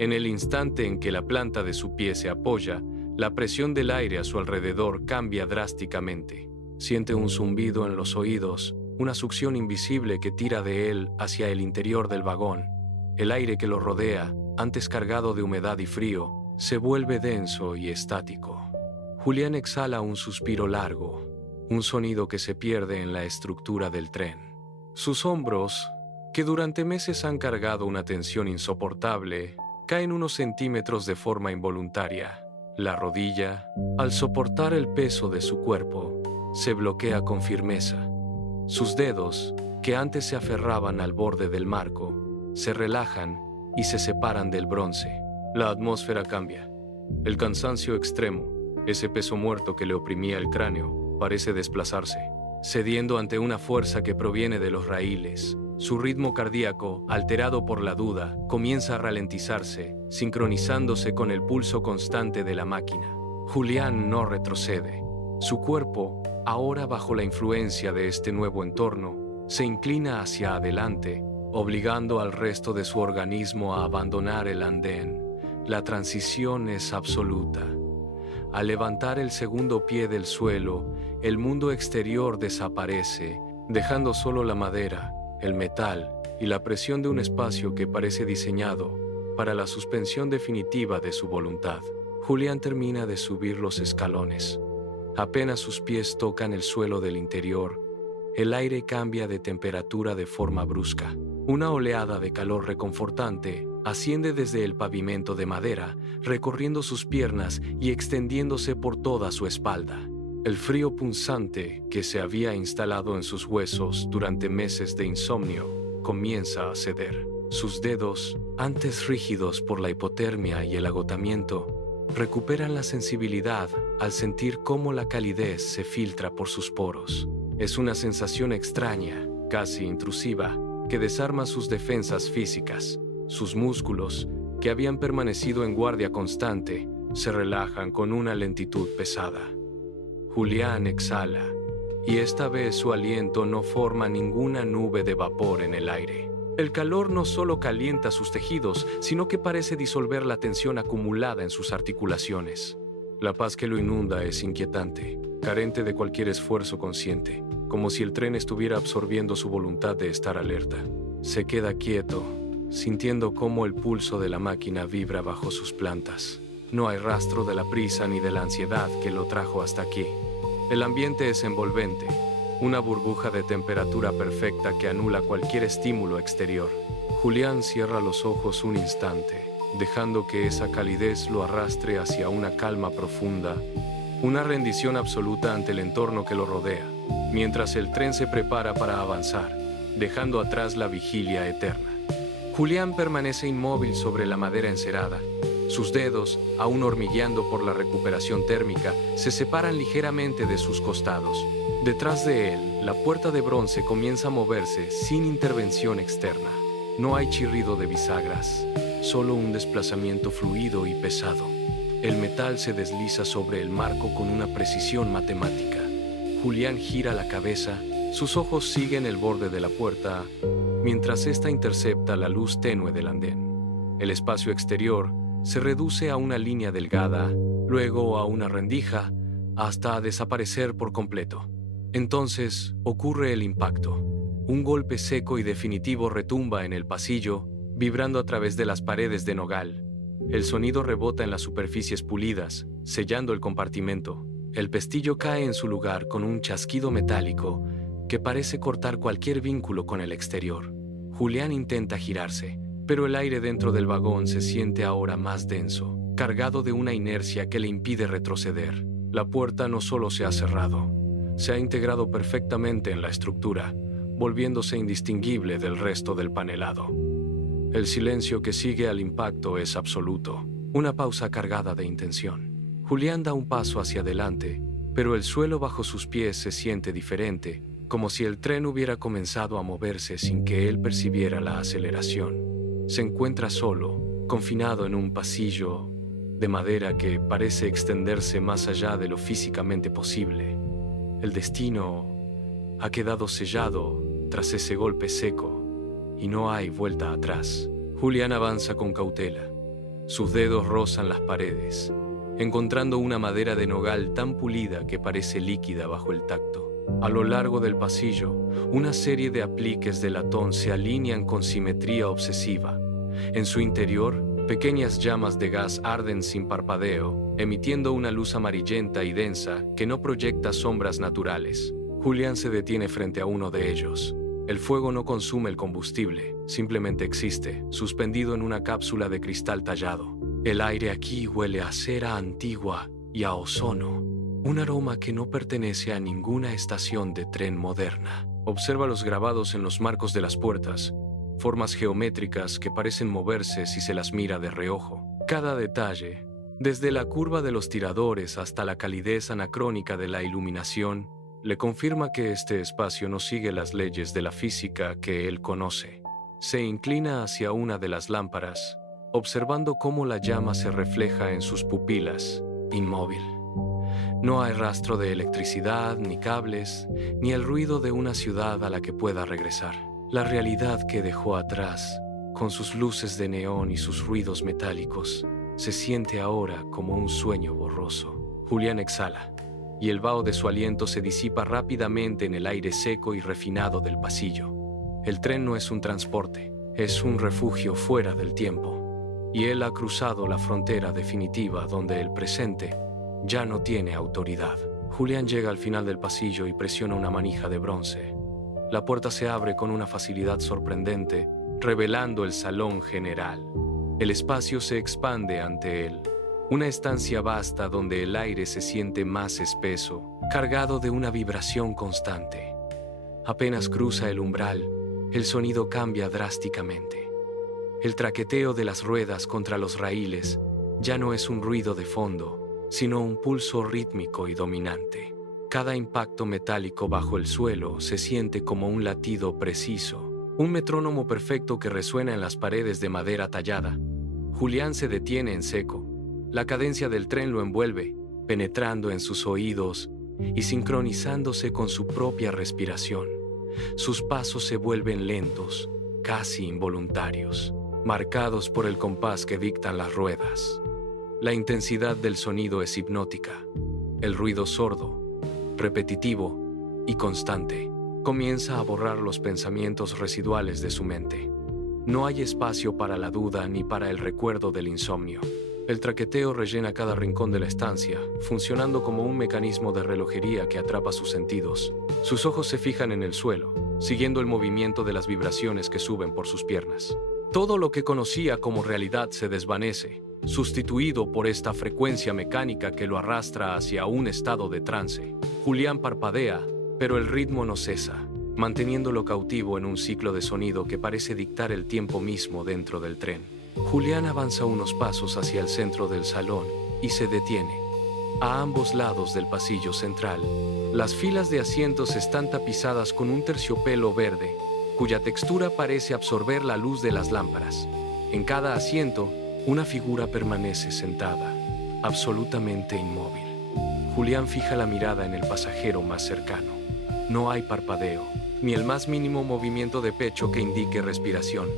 En el instante en que la planta de su pie se apoya, La presión del aire a su alrededor cambia drásticamente. Siente un zumbido en los oídos, una succión invisible que tira de él hacia el interior del vagón. El aire que lo rodea, antes cargado de humedad y frío, se vuelve denso y estático. Julián exhala un suspiro largo, un sonido que se pierde en la estructura del tren. Sus hombros, que durante meses han cargado una tensión insoportable, caen unos centímetros de forma involuntaria. La rodilla, al soportar el peso de su cuerpo, se bloquea con firmeza. Sus dedos, que antes se aferraban al borde del marco, se relajan y se separan del bronce. La atmósfera cambia. El cansancio extremo, ese peso muerto que le oprimía el cráneo, parece desplazarse, cediendo ante una fuerza que proviene de los raíles. Su ritmo cardíaco, alterado por la duda, comienza a ralentizarse, sincronizándose con el pulso constante de la máquina. Julián no retrocede. Su cuerpo, ahora bajo la influencia de este nuevo entorno, se inclina hacia adelante, obligando al resto de su organismo a abandonar el andén. La transición es absoluta. Al levantar el segundo pie del suelo, el mundo exterior desaparece, dejando solo la madera, el metal y la presión de un espacio que parece diseñado para la suspensión definitiva de su voluntad. Julián termina de subir los escalones. Apenas sus pies tocan el suelo del interior, el aire cambia de temperatura de forma brusca. Una oleada de calor reconfortante asciende desde el pavimento de madera, recorriendo sus piernas y extendiéndose por toda su espalda. El frío punzante que se había instalado en sus huesos durante meses de insomnio comienza a ceder. Sus dedos, antes rígidos por la hipotermia y el agotamiento, recuperan la sensibilidad al sentir cómo la calidez se filtra por sus poros. Es una sensación extraña, casi intrusiva, que desarma sus defensas físicas. Sus músculos, que habían permanecido en guardia constante, se relajan con una lentitud pesada. Julián exhala, y esta vez su aliento no forma ninguna nube de vapor en el aire. El calor no solo calienta sus tejidos, sino que parece disolver la tensión acumulada en sus articulaciones. La paz que lo inunda es inquietante, carente de cualquier esfuerzo consciente, como si el tren estuviera absorbiendo su voluntad de estar alerta. Se queda quieto, sintiendo cómo el pulso de la máquina vibra bajo sus plantas. No hay rastro de la prisa ni de la ansiedad que lo trajo hasta aquí. El ambiente es envolvente, una burbuja de temperatura perfecta que anula cualquier estímulo exterior. Julián cierra los ojos un instante, dejando que esa calidez lo arrastre hacia una calma profunda, una rendición absoluta ante el entorno que lo rodea, mientras el tren se prepara para avanzar, dejando atrás la vigilia eterna. Julián permanece inmóvil sobre la madera encerada. Sus dedos, aún hormigueando por la recuperación térmica, se separan ligeramente de sus costados. Detrás de él, la puerta de bronce comienza a moverse sin intervención externa. No hay chirrido de bisagras, solo un desplazamiento fluido y pesado. El metal se desliza sobre el marco con una precisión matemática. Julián gira la cabeza, sus ojos siguen el borde de la puerta, mientras ésta intercepta la luz tenue del andén. El espacio exterior se reduce a una línea delgada, luego a una rendija, hasta desaparecer por completo. Entonces ocurre el impacto. Un golpe seco y definitivo retumba en el pasillo, vibrando a través de las paredes de nogal. El sonido rebota en las superficies pulidas, sellando el compartimento. El pestillo cae en su lugar con un chasquido metálico que parece cortar cualquier vínculo con el exterior. Julián intenta girarse, pero el aire dentro del vagón se siente ahora más denso, cargado de una inercia que le impide retroceder. La puerta no solo se ha cerrado, se ha integrado perfectamente en la estructura, volviéndose indistinguible del resto del panelado. El silencio que sigue al impacto es absoluto, una pausa cargada de intención. Julián da un paso hacia adelante, pero el suelo bajo sus pies se siente diferente, como si el tren hubiera comenzado a moverse sin que él percibiera la aceleración. Se encuentra solo, confinado en un pasillo de madera que parece extenderse más allá de lo físicamente posible. El destino ha quedado sellado tras ese golpe seco y no hay vuelta atrás. Julián avanza con cautela. Sus dedos rozan las paredes. encontrando una madera de nogal tan pulida que parece líquida bajo el tacto. A lo largo del pasillo, una serie de apliques de latón se alinean con simetría obsesiva. En su interior, pequeñas llamas de gas arden sin parpadeo, emitiendo una luz amarillenta y densa que no proyecta sombras naturales. Julián se detiene frente a uno de ellos. El fuego no consume el combustible, simplemente existe, suspendido en una cápsula de cristal tallado. El aire aquí huele a cera antigua y a ozono, un aroma que no pertenece a ninguna estación de tren moderna. Observa los grabados en los marcos de las puertas, formas geométricas que parecen moverse si se las mira de reojo. Cada detalle, desde la curva de los tiradores hasta la calidez anacrónica de la iluminación, le confirma que este espacio no sigue las leyes de la física que él conoce. Se inclina hacia una de las lámparas, observando cómo la llama se refleja en sus pupilas, inmóvil. No hay rastro de electricidad, ni cables, ni el ruido de una ciudad a la que pueda regresar. La realidad que dejó atrás, con sus luces de neón y sus ruidos metálicos, se siente ahora como un sueño borroso. Julián exhala, y el vaho de su aliento se disipa rápidamente en el aire seco y refinado del pasillo. El tren no es un transporte, es un refugio fuera del tiempo, y él ha cruzado la frontera definitiva donde el presente ya no tiene autoridad. Julián llega al final del pasillo y presiona una manija de bronce. La puerta se abre con una facilidad sorprendente, revelando el salón general. El espacio se expande ante él. Una estancia vasta donde el aire se siente más espeso, cargado de una vibración constante. Apenas cruza el umbral, el sonido cambia drásticamente. El traqueteo de las ruedas contra los raíles ya no es un ruido de fondo, sino un pulso rítmico y dominante. Cada impacto metálico bajo el suelo se siente como un latido preciso, un metrónomo perfecto que resuena en las paredes de madera tallada. Julián se detiene en seco. La cadencia del tren lo envuelve, penetrando en sus oídos y sincronizándose con su propia respiración. Sus pasos se vuelven lentos, casi involuntarios, marcados por el compás que dictan las ruedas. La intensidad del sonido es hipnótica. El ruido sordo, repetitivo y constante, comienza a borrar los pensamientos residuales de su mente. No hay espacio para la duda ni para el recuerdo del insomnio. El traqueteo rellena cada rincón de la estancia, funcionando como un mecanismo de relojería que atrapa sus sentidos. Sus ojos se fijan en el suelo, siguiendo el movimiento de las vibraciones que suben por sus piernas. Todo lo que conocía como realidad se desvanece, sustituido por esta frecuencia mecánica que lo arrastra hacia un estado de trance. Julián parpadea, pero el ritmo no cesa, manteniéndolo cautivo en un ciclo de sonido que parece dictar el tiempo mismo dentro del tren. Julián avanza unos pasos hacia el centro del salón y se detiene. A ambos lados del pasillo central, las filas de asientos están tapizadas con un terciopelo verde, cuya textura parece absorber la luz de las lámparas. En cada asiento, una figura permanece sentada, absolutamente inmóvil. Julián fija la mirada en el pasajero más cercano. No hay parpadeo, ni el más mínimo movimiento de pecho que indique respiración.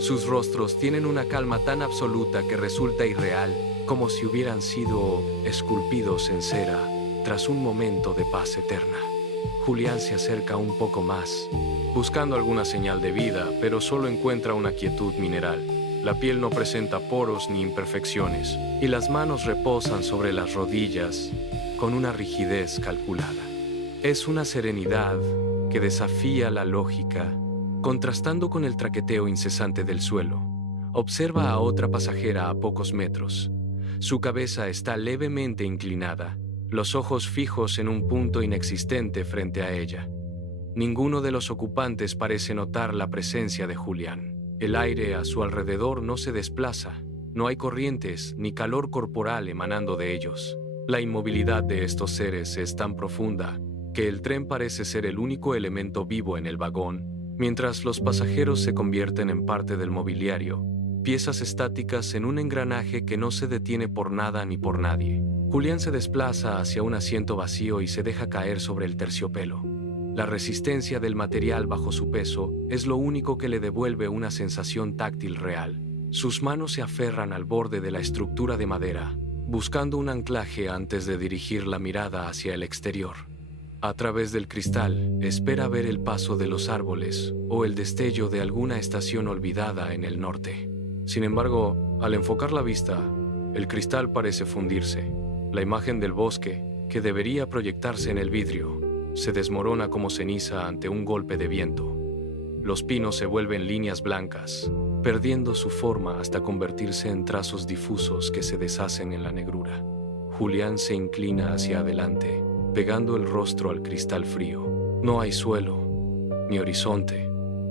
Sus rostros tienen una calma tan absoluta que resulta irreal, como si hubieran sido esculpidos en cera tras un momento de paz eterna. Julián se acerca un poco más, buscando alguna señal de vida, pero solo encuentra una quietud mineral. La piel no presenta poros ni imperfecciones, y las manos reposan sobre las rodillas con una rigidez calculada. Es una serenidad que desafía la lógica, contrastando con el traqueteo incesante del suelo. Observa a otra pasajera a pocos metros. Su cabeza está levemente inclinada, los ojos fijos en un punto inexistente frente a ella. Ninguno de los ocupantes parece notar la presencia de Julián. El aire a su alrededor no se desplaza, no hay corrientes ni calor corporal emanando de ellos. La inmovilidad de estos seres es tan profunda que el tren parece ser el único elemento vivo en el vagón, mientras los pasajeros se convierten en parte del mobiliario, piezas estáticas en un engranaje que no se detiene por nada ni por nadie. Julián se desplaza hacia un asiento vacío y se deja caer sobre el terciopelo. La resistencia del material bajo su peso es lo único que le devuelve una sensación táctil real. Sus manos se aferran al borde de la estructura de madera, buscando un anclaje antes de dirigir la mirada hacia el exterior. A través del cristal, espera ver el paso de los árboles o el destello de alguna estación olvidada en el norte. Sin embargo, al enfocar la vista, el cristal parece fundirse. La imagen del bosque, que debería proyectarse en el vidrio, se desmorona como ceniza ante un golpe de viento. Los pinos se vuelven líneas blancas, perdiendo su forma hasta convertirse en trazos difusos que se deshacen en la negrura. Julián se inclina hacia adelante, pegando el rostro al cristal frío. No hay suelo, ni horizonte,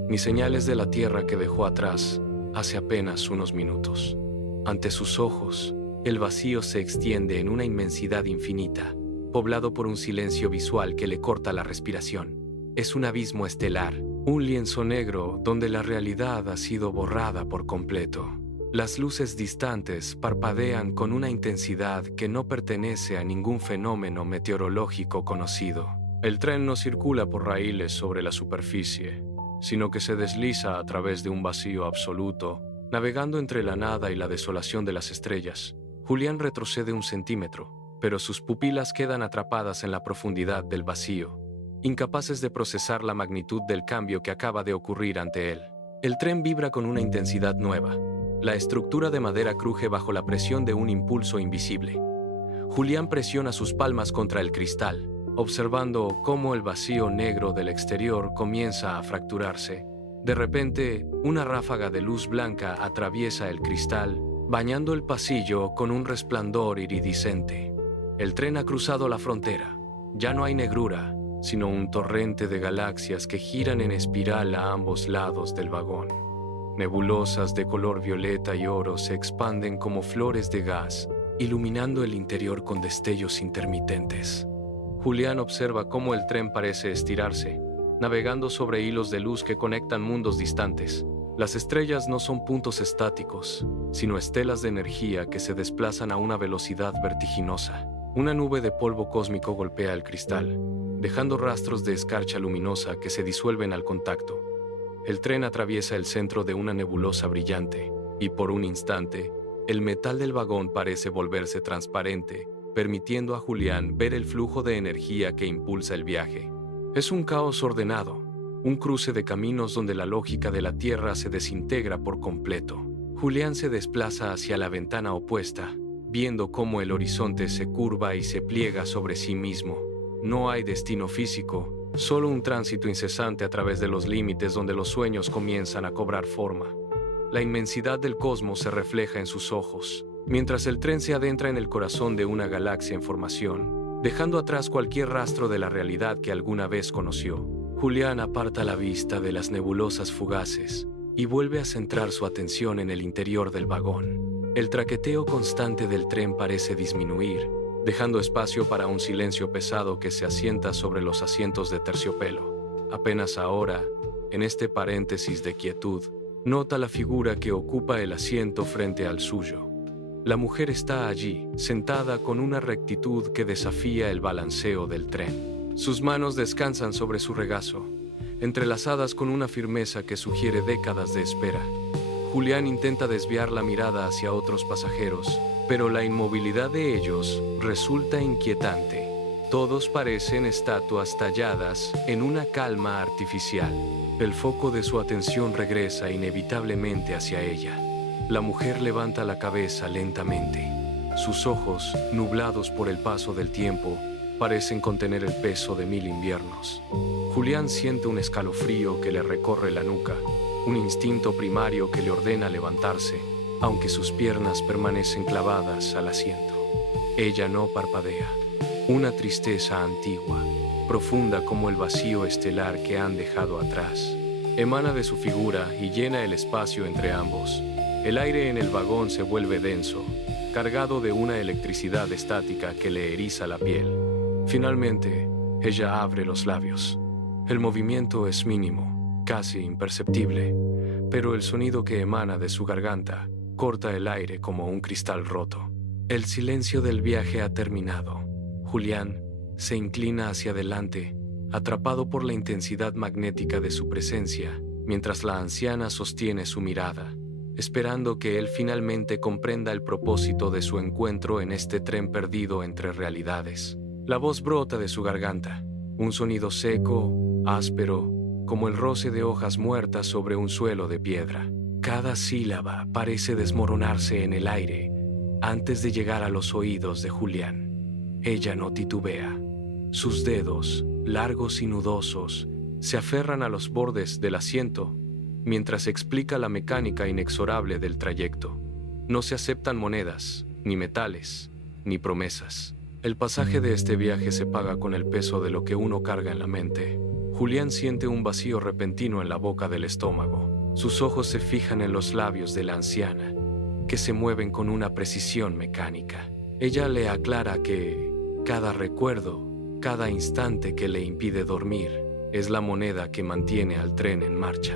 ni señales de la tierra que dejó atrás hace apenas unos minutos. Ante sus ojos, el vacío se extiende en una inmensidad infinita, poblado por un silencio visual que le corta la respiración. Es un abismo estelar, un lienzo negro donde la realidad ha sido borrada por completo. Las luces distantes parpadean con una intensidad que no pertenece a ningún fenómeno meteorológico conocido. El tren no circula por raíles sobre la superficie, sino que se desliza a través de un vacío absoluto, navegando entre la nada y la desolación de las estrellas. Julián retrocede un centímetro, pero sus pupilas quedan atrapadas en la profundidad del vacío, incapaces de procesar la magnitud del cambio que acaba de ocurrir ante él. El tren vibra con una intensidad nueva. La estructura de madera cruje bajo la presión de un impulso invisible. Julián presiona sus palmas contra el cristal, observando cómo el vacío negro del exterior comienza a fracturarse. De repente, una ráfaga de luz blanca atraviesa el cristal, bañando el pasillo con un resplandor iridiscente. El tren ha cruzado la frontera. Ya no hay negrura, sino un torrente de galaxias que giran en espiral a ambos lados del vagón. Nebulosas de color violeta y oro se expanden como flores de gas, iluminando el interior con destellos intermitentes. Julián observa cómo el tren parece estirarse, navegando sobre hilos de luz que conectan mundos distantes. Las estrellas no son puntos estáticos, sino estelas de energía que se desplazan a una velocidad vertiginosa. Una nube de polvo cósmico golpea el cristal, dejando rastros de escarcha luminosa que se disuelven al contacto. El tren atraviesa el centro de una nebulosa brillante, y por un instante, el metal del vagón parece volverse transparente, permitiendo a Julián ver el flujo de energía que impulsa el viaje. Es un caos ordenado, un cruce de caminos donde la lógica de la Tierra se desintegra por completo. Julián se desplaza hacia la ventana opuesta, viendo cómo el horizonte se curva y se pliega sobre sí mismo. No hay destino físico, solo un tránsito incesante a través de los límites donde los sueños comienzan a cobrar forma. La inmensidad del cosmos se refleja en sus ojos, mientras el tren se adentra en el corazón de una galaxia en formación, dejando atrás cualquier rastro de la realidad que alguna vez conoció. Julián aparta la vista de las nebulosas fugaces y vuelve a centrar su atención en el interior del vagón. El traqueteo constante del tren parece disminuir, dejando espacio para un silencio pesado que se asienta sobre los asientos de terciopelo. Apenas ahora, en este paréntesis de quietud, nota la figura que ocupa el asiento frente al suyo. La mujer está allí, sentada con una rectitud que desafía el balanceo del tren. Sus manos descansan sobre su regazo, entrelazadas con una firmeza que sugiere décadas de espera. Julián intenta desviar la mirada hacia otros pasajeros, pero la inmovilidad de ellos resulta inquietante. Todos parecen estatuas talladas en una calma artificial. El foco de su atención regresa inevitablemente hacia ella. La mujer levanta la cabeza lentamente. Sus ojos, nublados por el paso del tiempo, parecen contener el peso de 1000 inviernos. Julián siente un escalofrío que le recorre la nuca, un instinto primario que le ordena levantarse, aunque sus piernas permanecen clavadas al asiento. Ella no parpadea. Una tristeza antigua, profunda como el vacío estelar que han dejado atrás, emana de su figura y llena el espacio entre ambos. El aire en el vagón se vuelve denso, cargado de una electricidad estática que le eriza la piel. Finalmente, ella abre los labios. El movimiento es mínimo, casi imperceptible, pero el sonido que emana de su garganta corta el aire como un cristal roto. El silencio del viaje ha terminado. Julián se inclina hacia adelante, atrapado por la intensidad magnética de su presencia, mientras la anciana sostiene su mirada. esperando que él finalmente comprenda el propósito de su encuentro en este tren perdido entre realidades. La voz brota de su garganta, un sonido seco, áspero, como el roce de hojas muertas sobre un suelo de piedra. Cada sílaba parece desmoronarse en el aire antes de llegar a los oídos de Julián. Ella no titubea. Sus dedos, largos y nudosos, se aferran a los bordes del asiento mientras explica la mecánica inexorable del trayecto. No se aceptan monedas, ni metales, ni promesas. El pasaje de este viaje se paga con el peso de lo que uno carga en la mente. Julián siente un vacío repentino en la boca del estómago. Sus ojos se fijan en los labios de la anciana, que se mueven con una precisión mecánica. Ella le aclara que cada recuerdo, cada instante que le impide dormir, es la moneda que mantiene al tren en marcha.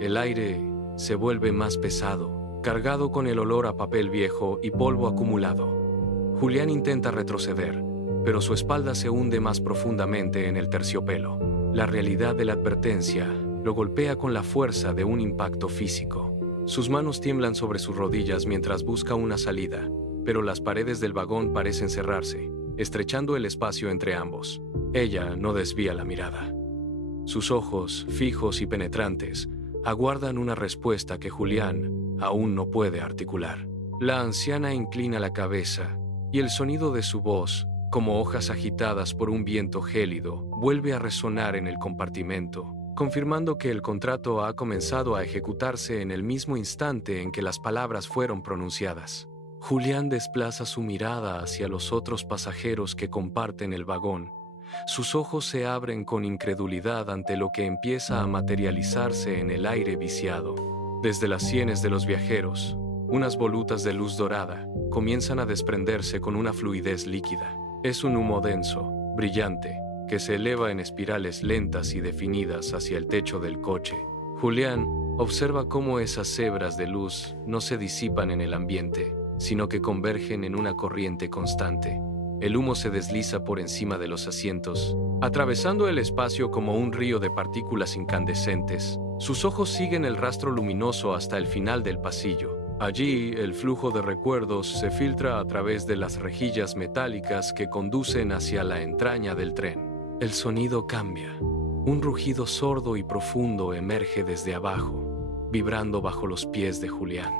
El aire se vuelve más pesado, cargado con el olor a papel viejo y polvo acumulado. Julián intenta retroceder, pero su espalda se hunde más profundamente en el terciopelo. La realidad de la advertencia lo golpea con la fuerza de un impacto físico. Sus manos tiemblan sobre sus rodillas mientras busca una salida, pero las paredes del vagón parecen cerrarse, estrechando el espacio entre ambos. Ella no desvía la mirada. Sus ojos, fijos y penetrantes, aguardan una respuesta que Julián aún no puede articular. La anciana inclina la cabeza y el sonido de su voz, como hojas agitadas por un viento gélido, vuelve a resonar en el compartimento, confirmando que el contrato ha comenzado a ejecutarse en el mismo instante en que las palabras fueron pronunciadas. Julián desplaza su mirada hacia los otros pasajeros que comparten el vagón. Sus ojos se abren con incredulidad ante lo que empieza a materializarse en el aire viciado. Desde las sienes de los viajeros, unas volutas de luz dorada comienzan a desprenderse con una fluidez líquida. Es un humo denso, brillante, que se eleva en espirales lentas y definidas hacia el techo del coche. Julián observa cómo esas hebras de luz no se disipan en el ambiente, sino que convergen en una corriente constante. El humo se desliza por encima de los asientos, atravesando el espacio como un río de partículas incandescentes. Sus ojos siguen el rastro luminoso hasta el final del pasillo. Allí, el flujo de recuerdos se filtra a través de las rejillas metálicas que conducen hacia la entraña del tren. El sonido cambia. Un rugido sordo y profundo emerge desde abajo, vibrando bajo los pies de Julián.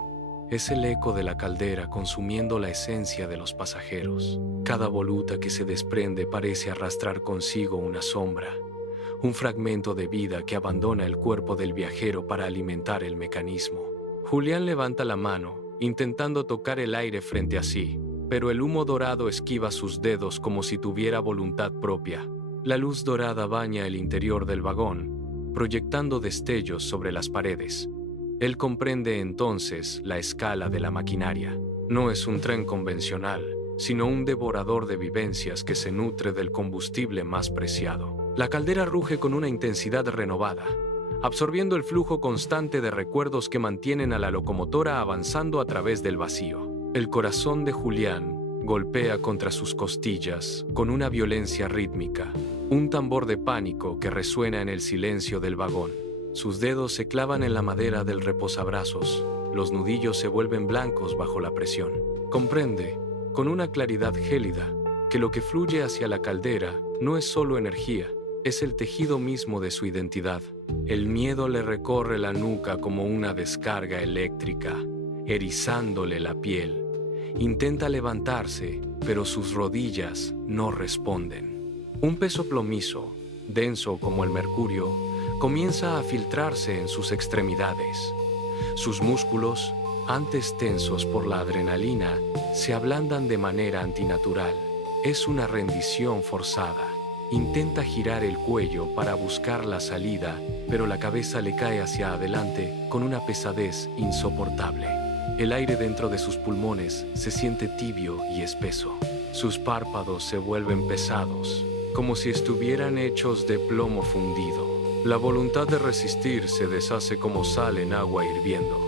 Es el eco de la caldera consumiendo la esencia de los pasajeros. Cada voluta que se desprende parece arrastrar consigo una sombra, un fragmento de vida que abandona el cuerpo del viajero para alimentar el mecanismo. Julián levanta la mano, intentando tocar el aire frente a sí, pero el humo dorado esquiva sus dedos como si tuviera voluntad propia. La luz dorada baña el interior del vagón, proyectando destellos sobre las paredes. Él comprende entonces la escala de la maquinaria. No es un tren convencional, sino un devorador de vivencias que se nutre del combustible más preciado. La caldera ruge con una intensidad renovada, absorbiendo el flujo constante de recuerdos que mantienen a la locomotora avanzando a través del vacío. El corazón de Julián golpea contra sus costillas con una violencia rítmica, un tambor de pánico que resuena en el silencio del vagón. Sus dedos se clavan en la madera del reposabrazos, los nudillos se vuelven blancos bajo la presión. Comprende, con una claridad gélida, que lo que fluye hacia la caldera no es solo energía, es el tejido mismo de su identidad. El miedo le recorre la nuca como una descarga eléctrica, erizándole la piel. Intenta levantarse, pero sus rodillas no responden. Un peso plomizo, denso como el mercurio, comienza a filtrarse en sus extremidades. Sus músculos, antes tensos por la adrenalina, se ablandan de manera antinatural. Es una rendición forzada. Intenta girar el cuello para buscar la salida, pero la cabeza le cae hacia adelante con una pesadez insoportable. El aire dentro de sus pulmones se siente tibio y espeso. Sus párpados se vuelven pesados, como si estuvieran hechos de plomo fundido. La voluntad de resistir se deshace como sal en agua hirviendo.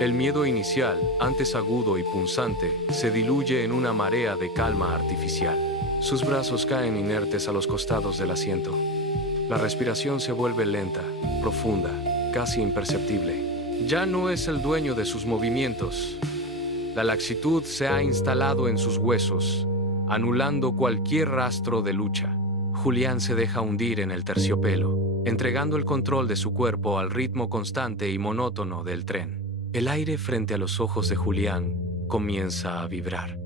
El miedo inicial, antes agudo y punzante, se diluye en una marea de calma artificial. Sus brazos caen inertes a los costados del asiento. La respiración se vuelve lenta, profunda, casi imperceptible. Ya no es el dueño de sus movimientos. La laxitud se ha instalado en sus huesos, anulando cualquier rastro de lucha. Julián se deja hundir en el terciopelo, entregando el control de su cuerpo al ritmo constante y monótono del tren. El aire frente a los ojos de Julián comienza a vibrar.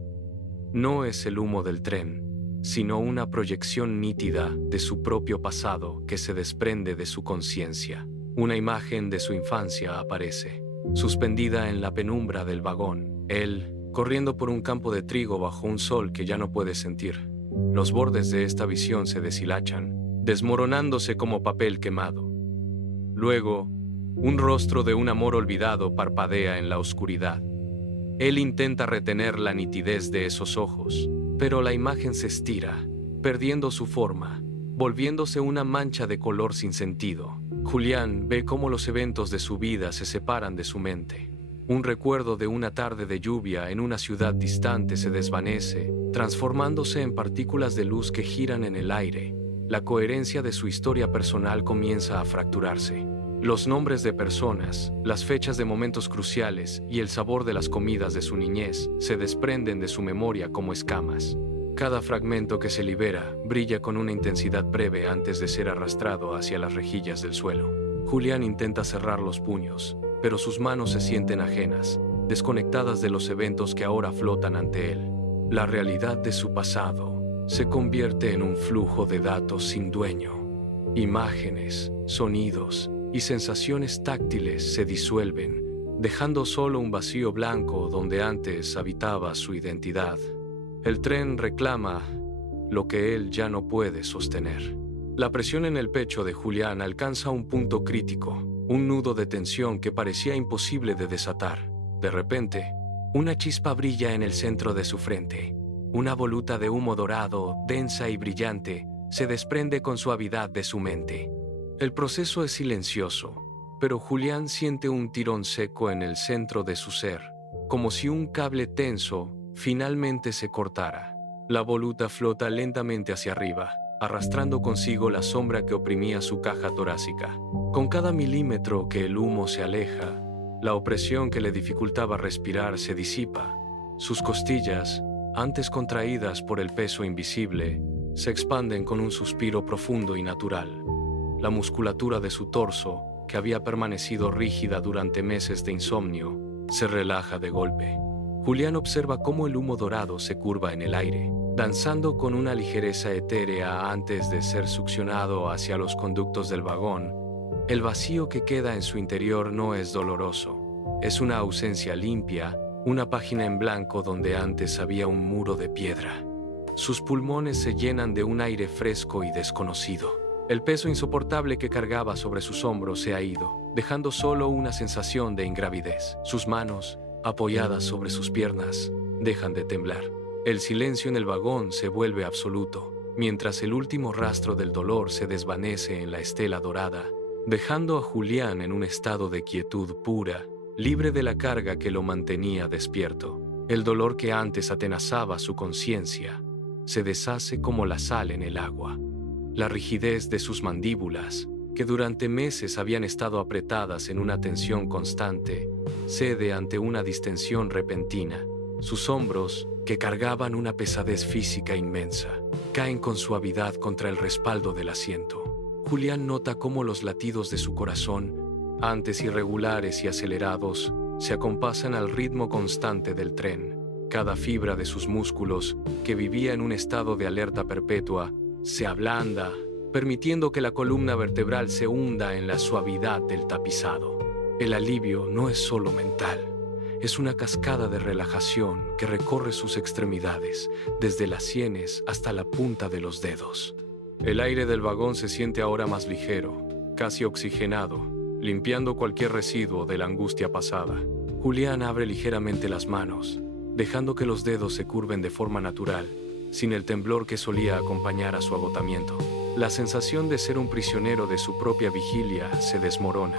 No es el humo del tren, sino una proyección nítida de su propio pasado que se desprende de su conciencia. Una imagen de su infancia aparece, suspendida en la penumbra del vagón, él corriendo por un campo de trigo bajo un sol que ya no puede sentir. Los bordes de esta visión se deshilachan, desmoronándose como papel quemado. Luego, un rostro de un amor olvidado parpadea en la oscuridad. Él intenta retener la nitidez de esos ojos, pero la imagen se estira, perdiendo su forma, volviéndose una mancha de color sin sentido. Julián ve cómo los eventos de su vida se separan de su mente. Un recuerdo de una tarde de lluvia en una ciudad distante se desvanece, transformándose en partículas de luz que giran en el aire. La coherencia de su historia personal comienza a fracturarse. Los nombres de personas, las fechas de momentos cruciales y el sabor de las comidas de su niñez se desprenden de su memoria como escamas. Cada fragmento que se libera brilla con una intensidad breve antes de ser arrastrado hacia las rejillas del suelo. Julián intenta cerrar los puños, pero sus manos se sienten ajenas, desconectadas de los eventos que ahora flotan ante él. La realidad de su pasado se convierte en un flujo de datos sin dueño. Imágenes, sonidos y sensaciones táctiles se disuelven, dejando solo un vacío blanco donde antes habitaba su identidad. El tren reclama lo que él ya no puede sostener. La presión en el pecho de Julián alcanza un punto crítico, un nudo de tensión que parecía imposible de desatar. De repente, una chispa brilla en el centro de su frente. Una voluta de humo dorado, densa y brillante, se desprende con suavidad de su mente. El proceso es silencioso, pero Julián siente un tirón seco en el centro de su ser, como si un cable tenso finalmente se cortara. La voluta flota lentamente hacia arriba, arrastrando consigo la sombra que oprimía su caja torácica. Con cada milímetro que el humo se aleja, la opresión que le dificultaba respirar se disipa. Sus costillas, antes contraídas por el peso invisible, se expanden con un suspiro profundo y natural. La musculatura de su torso, que había permanecido rígida durante meses de insomnio, se relaja de golpe. Julián observa cómo el humo dorado se curva en el aire, danzando con una ligereza etérea antes de ser succionado hacia los conductos del vagón. El vacío que queda en su interior no es doloroso. Es una ausencia limpia, una página en blanco donde antes había un muro de piedra. Sus pulmones se llenan de un aire fresco y desconocido. El peso insoportable que cargaba sobre sus hombros se ha ido, dejando solo una sensación de ingravidez. Sus manos, apoyadas sobre sus piernas, dejan de temblar. El silencio en el vagón se vuelve absoluto, mientras el último rastro del dolor se desvanece en la estela dorada, dejando a Julián en un estado de quietud pura, libre de la carga que lo mantenía despierto. El dolor que antes atenazaba su conciencia se deshace como la sal en el agua. La rigidez de sus mandíbulas, que durante meses habían estado apretadas en una tensión constante, cede ante una distensión repentina. Sus hombros, que cargaban una pesadez física inmensa, caen con suavidad contra el respaldo del asiento. Julián nota cómo los latidos de su corazón, antes irregulares y acelerados, se acompasan al ritmo constante del tren. Cada fibra de sus músculos, que vivía en un estado de alerta perpetua, se ablanda, permitiendo que la columna vertebral se hunda en la suavidad del tapizado. El alivio no es solo mental, es una cascada de relajación que recorre sus extremidades, desde las sienes hasta la punta de los dedos. El aire del vagón se siente ahora más ligero, casi oxigenado, limpiando cualquier residuo de la angustia pasada. Julián abre ligeramente las manos, dejando que los dedos se curven de forma natural, sin el temblor que solía acompañar a su agotamiento. La sensación de ser un prisionero de su propia vigilia se desmorona.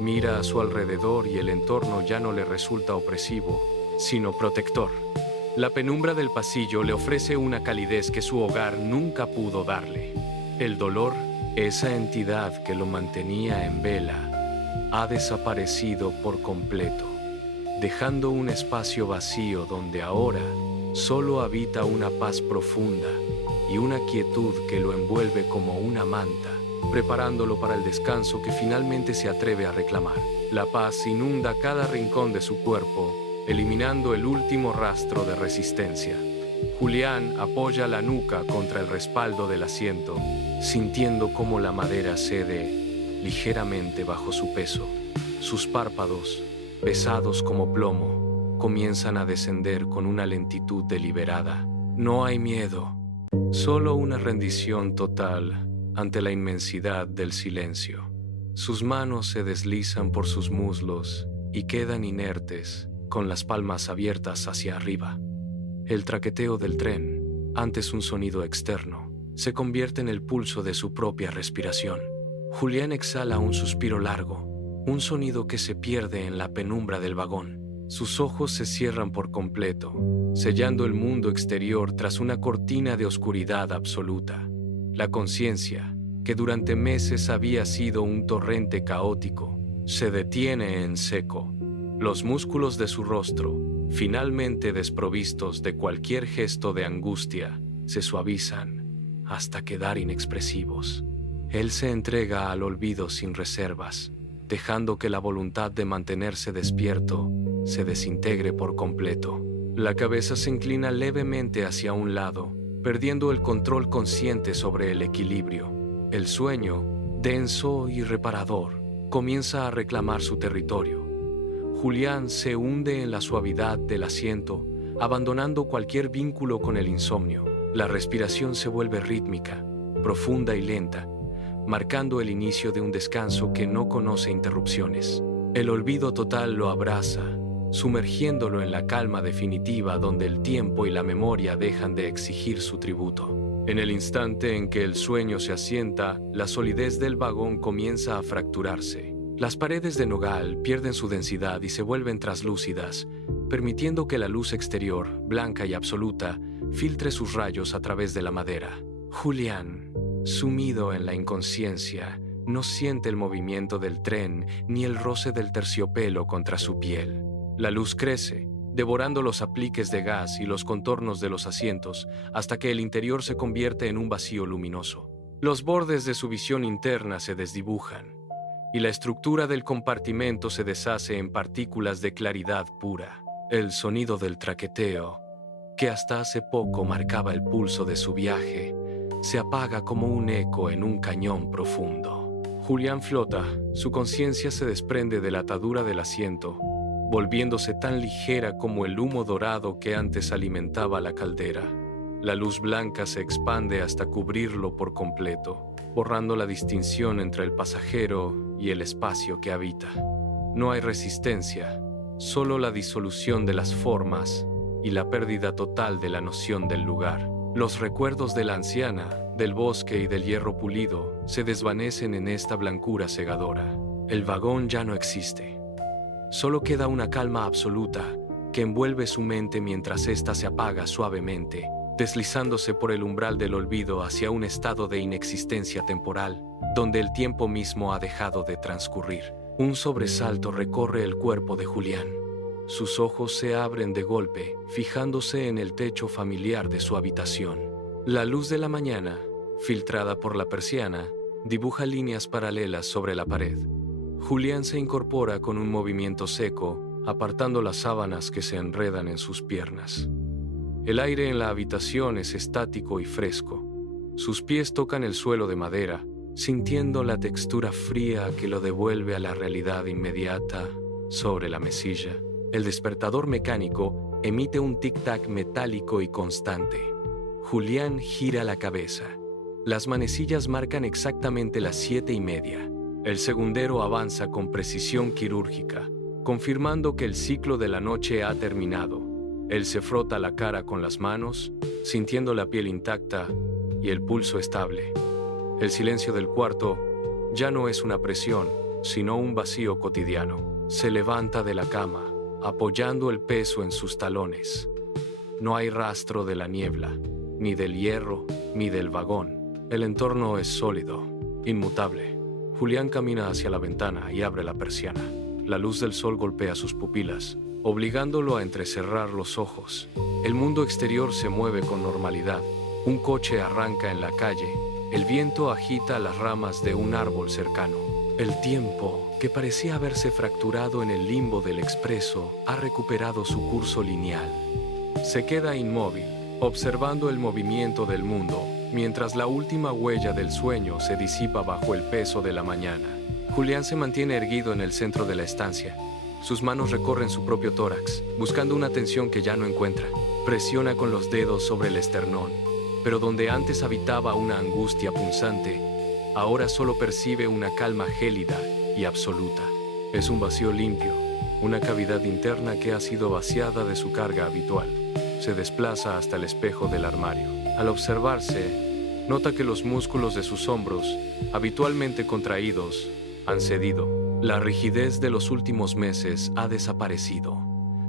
Mira a su alrededor y el entorno ya no le resulta opresivo, sino protector. La penumbra del pasillo le ofrece una calidez que su hogar nunca pudo darle. El dolor, esa entidad que lo mantenía en vela, ha desaparecido por completo, dejando un espacio vacío donde ahora solo habita una paz profunda y una quietud que lo envuelve como una manta, preparándolo para el descanso que finalmente se atreve a reclamar. La paz inunda cada rincón de su cuerpo, eliminando el último rastro de resistencia. Julián apoya la nuca contra el respaldo del asiento, sintiendo cómo la madera cede ligeramente bajo su peso. Sus párpados, pesados como plomo, comienzan a descender con una lentitud deliberada. No hay miedo, solo una rendición total ante la inmensidad del silencio. Sus manos se deslizan por sus muslos y quedan inertes, con las palmas abiertas hacia arriba. El traqueteo del tren, antes un sonido externo, se convierte en el pulso de su propia respiración. Julián exhala un suspiro largo, un sonido que se pierde en la penumbra del vagón. Sus ojos se cierran por completo, sellando el mundo exterior tras una cortina de oscuridad absoluta. La conciencia, que durante meses había sido un torrente caótico, se detiene en seco. Los músculos de su rostro, finalmente desprovistos de cualquier gesto de angustia, se suavizan hasta quedar inexpresivos. Él se entrega al olvido sin reservas, dejando que la voluntad de mantenerse despierto se desintegre por completo. La cabeza se inclina levemente hacia un lado, perdiendo el control consciente sobre el equilibrio. El sueño, denso y reparador, comienza a reclamar su territorio. Julián se hunde en la suavidad del asiento, abandonando cualquier vínculo con el insomnio. La respiración se vuelve rítmica, profunda y lenta, marcando el inicio de un descanso que no conoce interrupciones. El olvido total lo abraza, sumergiéndolo en la calma definitiva donde el tiempo y la memoria dejan de exigir su tributo. En el instante en que el sueño se asienta, la solidez del vagón comienza a fracturarse. Las paredes de nogal pierden su densidad y se vuelven traslúcidas, permitiendo que la luz exterior, blanca y absoluta, filtre sus rayos a través de la madera. Julián, sumido en la inconsciencia, no siente el movimiento del tren ni el roce del terciopelo contra su piel. La luz crece, devorando los apliques de gas y los contornos de los asientos, hasta que el interior se convierte en un vacío luminoso. Los bordes de su visión interna se desdibujan, y la estructura del compartimento se deshace en partículas de claridad pura. El sonido del traqueteo, que hasta hace poco marcaba el pulso de su viaje, se apaga como un eco en un cañón profundo. Julián flota, su conciencia se desprende de la atadura del asiento, volviéndose tan ligera como el humo dorado que antes alimentaba la caldera. La luz blanca se expande hasta cubrirlo por completo, borrando la distinción entre el pasajero y el espacio que habita. No hay resistencia, solo la disolución de las formas y la pérdida total de la noción del lugar. Los recuerdos de la anciana, del bosque y del hierro pulido se desvanecen en esta blancura cegadora. El vagón ya no existe. Solo queda una calma absoluta que envuelve su mente mientras ésta se apaga suavemente, deslizándose por el umbral del olvido hacia un estado de inexistencia temporal, donde el tiempo mismo ha dejado de transcurrir. Un sobresalto recorre el cuerpo de Julián. Sus ojos se abren de golpe, fijándose en el techo familiar de su habitación. La luz de la mañana, filtrada por la persiana, dibuja líneas paralelas sobre la pared. Julián se incorpora con un movimiento seco, apartando las sábanas que se enredan en sus piernas. El aire en la habitación es estático y fresco. Sus pies tocan el suelo de madera, sintiendo la textura fría que lo devuelve a la realidad inmediata sobre la mesilla. El despertador mecánico emite un tic-tac metálico y constante. Julián gira la cabeza. Las manecillas marcan exactamente las 7:30. El segundero avanza con precisión quirúrgica, confirmando que el ciclo de la noche ha terminado. Él se frota la cara con las manos, sintiendo la piel intacta y el pulso estable. El silencio del cuarto ya no es una presión, sino un vacío cotidiano. Se levanta de la cama, apoyando el peso en sus talones. No hay rastro de la niebla, ni del hierro, ni del vagón. El entorno es sólido, inmutable. Julián camina hacia la ventana y abre la persiana. La luz del sol golpea sus pupilas, obligándolo a entrecerrar los ojos. El mundo exterior se mueve con normalidad. Un coche arranca en la calle. El viento agita las ramas de un árbol cercano. El tiempo, que parecía haberse fracturado en el limbo del expreso, ha recuperado su curso lineal. Se queda inmóvil, observando el movimiento del mundo, mientras la última huella del sueño se disipa bajo el peso de la mañana. Julián se mantiene erguido en el centro de la estancia. Sus manos recorren su propio tórax, buscando una tensión que ya no encuentra. Presiona con los dedos sobre el esternón, pero donde antes habitaba una angustia punzante, ahora solo percibe una calma gélida y absoluta. Es un vacío limpio, una cavidad interna que ha sido vaciada de su carga habitual. Se desplaza hasta el espejo del armario. Al observarse, nota que los músculos de sus hombros, habitualmente contraídos, han cedido. La rigidez de los últimos meses ha desaparecido.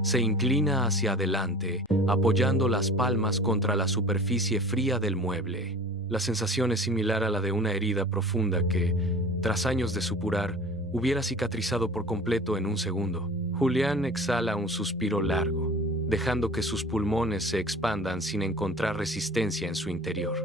Se inclina hacia adelante, apoyando las palmas contra la superficie fría del mueble. La sensación es similar a la de una herida profunda que, tras años de supurar, hubiera cicatrizado por completo en un segundo. Julián exhala un suspiro largo, dejando que sus pulmones se expandan sin encontrar resistencia en su interior.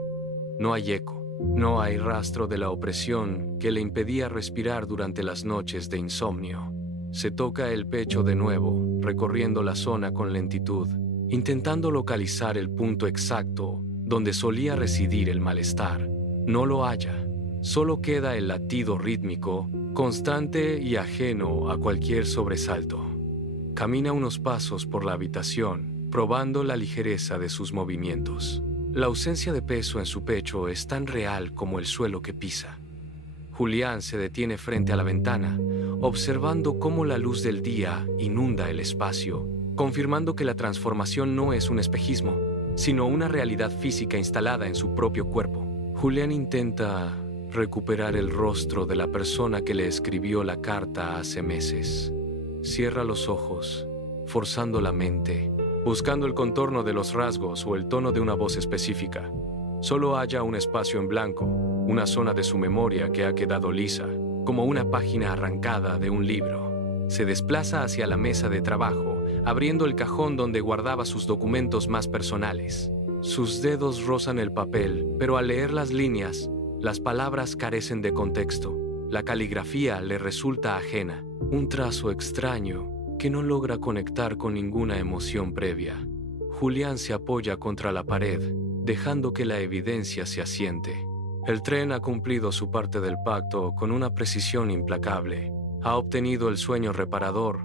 No hay eco, no hay rastro de la opresión que le impedía respirar durante las noches de insomnio. Se toca el pecho de nuevo, recorriendo la zona con lentitud, intentando localizar el punto exacto donde solía residir el malestar. No lo halla. Solo queda el latido rítmico, constante y ajeno a cualquier sobresalto. Camina unos pasos por la habitación, probando la ligereza de sus movimientos. La ausencia de peso en su pecho es tan real como el suelo que pisa. Julián se detiene frente a la ventana, observando cómo la luz del día inunda el espacio, confirmando que la transformación no es un espejismo, sino una realidad física instalada en su propio cuerpo. Julián intenta recuperar el rostro de la persona que le escribió la carta hace meses. Cierra los ojos, forzando la mente, buscando el contorno de los rasgos o el tono de una voz específica. Solo halla un espacio en blanco, una zona de su memoria que ha quedado lisa, como una página arrancada de un libro. Se desplaza hacia la mesa de trabajo, abriendo el cajón donde guardaba sus documentos más personales. Sus dedos rozan el papel, pero al leer las líneas, las palabras carecen de contexto. La caligrafía le resulta ajena, un trazo extraño que no logra conectar con ninguna emoción previa. Julián se apoya contra la pared, dejando que la evidencia se asiente. El tren ha cumplido su parte del pacto con una precisión implacable. Ha obtenido el sueño reparador,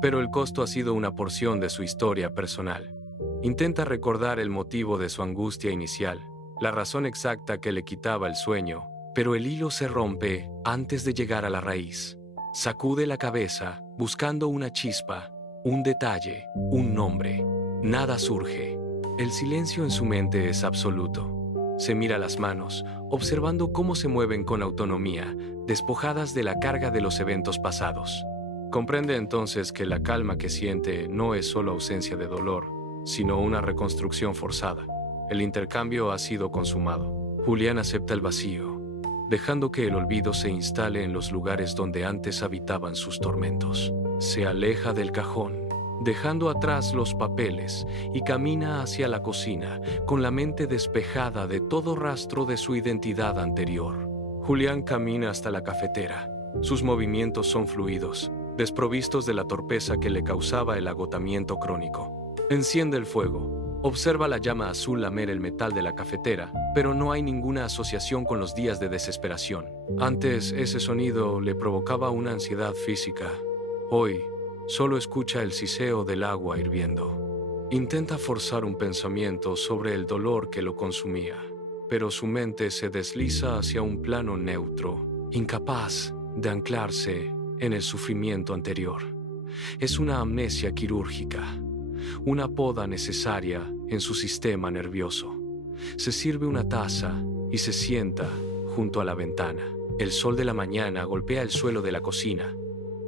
pero el costo ha sido una porción de su historia personal. Intenta recordar el motivo de su angustia inicial, la razón exacta que le quitaba el sueño, pero el hilo se rompe antes de llegar a la raíz. Sacude la cabeza, buscando una chispa, un detalle, un nombre. Nada surge. El silencio en su mente es absoluto. Se mira las manos, observando cómo se mueven con autonomía, despojadas de la carga de los eventos pasados. Comprende entonces que la calma que siente no es solo ausencia de dolor, sino una reconstrucción forzada. El intercambio ha sido consumado. Julián acepta el vacío, dejando que el olvido se instale en los lugares donde antes habitaban sus tormentos. Se aleja del cajón, dejando atrás los papeles, y camina hacia la cocina, con la mente despejada de todo rastro de su identidad anterior. Julián camina hasta la cafetera. Sus movimientos son fluidos, desprovistos de la torpeza que le causaba el agotamiento crónico. Enciende el fuego. Observa la llama azul lamer el metal de la cafetera, pero no hay ninguna asociación con los días de desesperación. Antes, ese sonido le provocaba una ansiedad física. Hoy, solo escucha el siseo del agua hirviendo. Intenta forzar un pensamiento sobre el dolor que lo consumía, pero su mente se desliza hacia un plano neutro, incapaz de anclarse en el sufrimiento anterior. Es una amnesia quirúrgica, una poda necesaria en su sistema nervioso. Se sirve una taza y se sienta junto a la ventana. El sol de la mañana golpea el suelo de la cocina,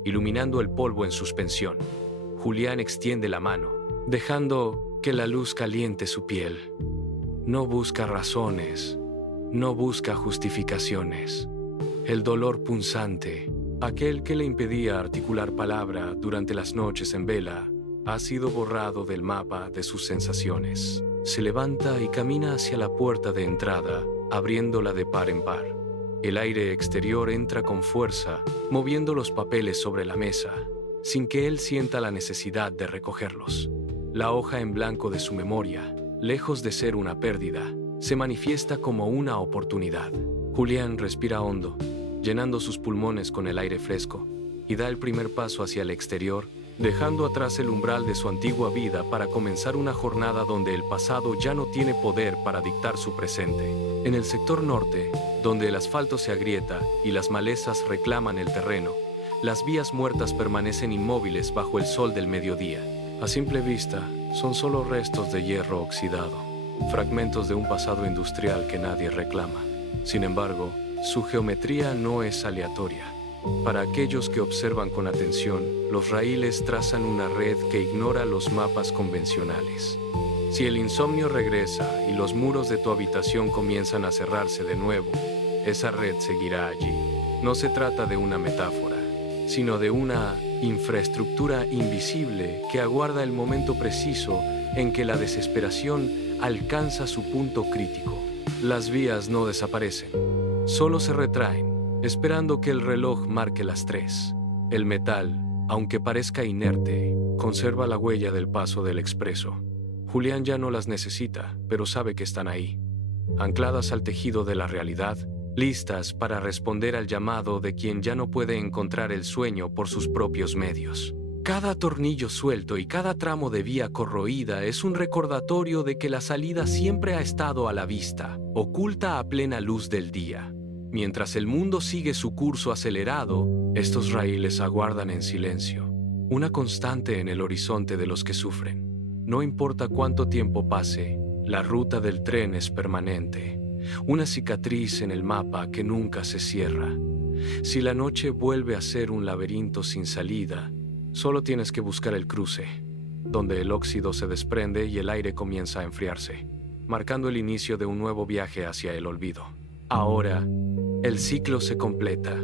iluminando el polvo en suspensión. Julián extiende la mano, dejando que la luz caliente su piel. No busca razones, no busca justificaciones. El dolor punzante, aquel que le impedía articular palabra durante las noches en vela, ha sido borrado del mapa de sus sensaciones. Se levanta y camina hacia la puerta de entrada, abriéndola de par en par. El aire exterior entra con fuerza, moviendo los papeles sobre la mesa, sin que él sienta la necesidad de recogerlos. La hoja en blanco de su memoria, lejos de ser una pérdida, se manifiesta como una oportunidad. Julián respira hondo, llenando sus pulmones con el aire fresco, y da el primer paso hacia el exterior, dejando atrás el umbral de su antigua vida para comenzar una jornada donde el pasado ya no tiene poder para dictar su presente. En el sector norte, donde el asfalto se agrieta y las malezas reclaman el terreno, las vías muertas permanecen inmóviles bajo el sol del mediodía. A simple vista, son solo restos de hierro oxidado, fragmentos de un pasado industrial que nadie reclama. Sin embargo, su geometría no es aleatoria. Para aquellos que observan con atención, los raíles trazan una red que ignora los mapas convencionales. Si el insomnio regresa y los muros de tu habitación comienzan a cerrarse de nuevo, esa red seguirá allí. No se trata de una metáfora, sino de una infraestructura invisible que aguarda el momento preciso en que la desesperación alcanza su punto crítico. Las vías no desaparecen, solo se retraen, esperando que el reloj marque las 3. El metal, aunque parezca inerte, conserva la huella del paso del expreso. Julián ya no las necesita, pero sabe que están ahí, ancladas al tejido de la realidad, listas para responder al llamado de quien ya no puede encontrar el sueño por sus propios medios. Cada tornillo suelto y cada tramo de vía corroída es un recordatorio de que la salida siempre ha estado a la vista, oculta a plena luz del día. Mientras el mundo sigue su curso acelerado, estos raíles aguardan en silencio, una constante en el horizonte de los que sufren. No importa cuánto tiempo pase, la ruta del tren es permanente, una cicatriz en el mapa que nunca se cierra. Si la noche vuelve a ser un laberinto sin salida, solo tienes que buscar el cruce, donde el óxido se desprende y el aire comienza a enfriarse, marcando el inicio de un nuevo viaje hacia el olvido. Ahora, el ciclo se completa.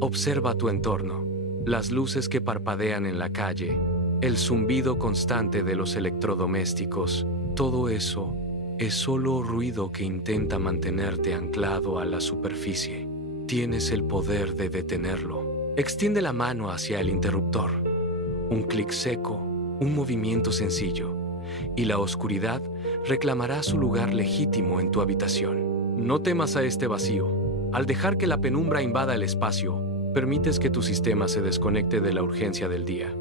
Observa tu entorno, las luces que parpadean en la calle, el zumbido constante de los electrodomésticos. Todo eso es solo ruido que intenta mantenerte anclado a la superficie. Tienes el poder de detenerlo. Extiende la mano hacia el interruptor. Un clic seco, un movimiento sencillo, y la oscuridad reclamará su lugar legítimo en tu habitación. No temas a este vacío. Al dejar que la penumbra invada el espacio, permites que tu sistema se desconecte de la urgencia del día.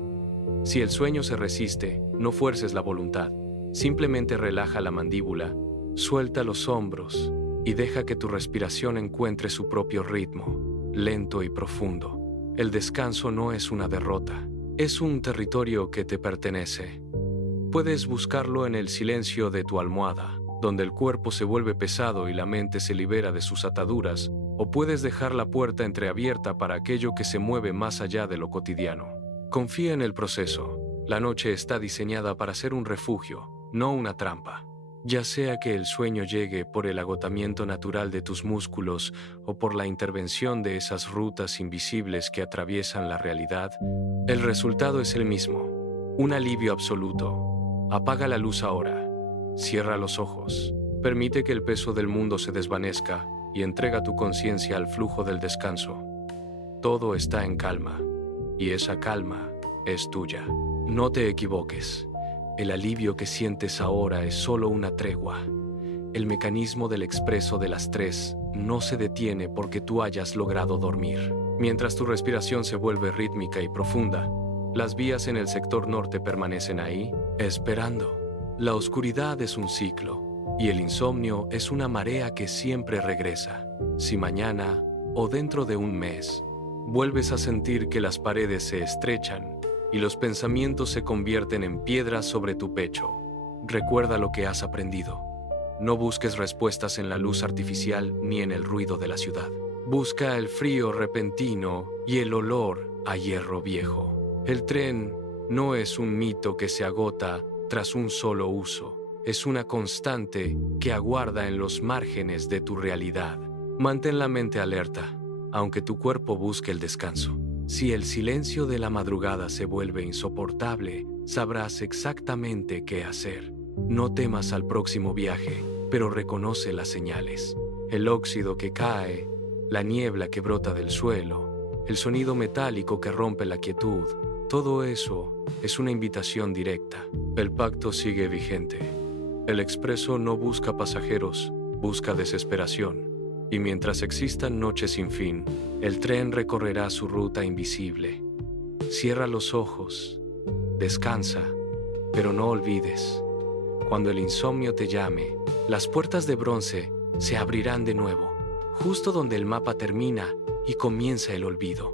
Si el sueño se resiste, no fuerces la voluntad. Simplemente relaja la mandíbula, suelta los hombros y deja que tu respiración encuentre su propio ritmo, lento y profundo. El descanso no es una derrota, es un territorio que te pertenece. Puedes buscarlo en el silencio de tu almohada, donde el cuerpo se vuelve pesado y la mente se libera de sus ataduras, o puedes dejar la puerta entreabierta para aquello que se mueve más allá de lo cotidiano. Confía en el proceso. La noche está diseñada para ser un refugio, no una trampa. Ya sea que el sueño llegue por el agotamiento natural de tus músculos o por la intervención de esas rutas invisibles que atraviesan la realidad, el resultado es el mismo, un alivio absoluto. Apaga la luz ahora, cierra los ojos, permite que el peso del mundo se desvanezca y entrega tu conciencia al flujo del descanso. Todo está en calma, y esa calma es tuya. No te equivoques. El alivio que sientes ahora es solo una tregua. El mecanismo del expreso de las 3 no se detiene porque tú hayas logrado dormir. Mientras tu respiración se vuelve rítmica y profunda, las vías en el sector norte permanecen ahí, esperando. La oscuridad es un ciclo, y el insomnio es una marea que siempre regresa. Si mañana, o dentro de un mes, vuelves a sentir que las paredes se estrechan, y los pensamientos se convierten en piedras sobre tu pecho, recuerda lo que has aprendido. No busques respuestas en la luz artificial ni en el ruido de la ciudad. Busca el frío repentino y el olor a hierro viejo. El tren no es un mito que se agota tras un solo uso. Es una constante que aguarda en los márgenes de tu realidad. Mantén la mente alerta. aunque tu cuerpo busque el descanso. Si el silencio de la madrugada se vuelve insoportable, sabrás exactamente qué hacer. No temas al próximo viaje, pero reconoce las señales. El óxido que cae, la niebla que brota del suelo, el sonido metálico que rompe la quietud, todo eso es una invitación directa. El pacto sigue vigente. El expreso no busca pasajeros, busca desesperación. Y mientras existan noches sin fin, el tren recorrerá su ruta invisible. Cierra los ojos, descansa, pero no olvides. Cuando el insomnio te llame, las puertas de bronce se abrirán de nuevo, justo donde el mapa termina y comienza el olvido.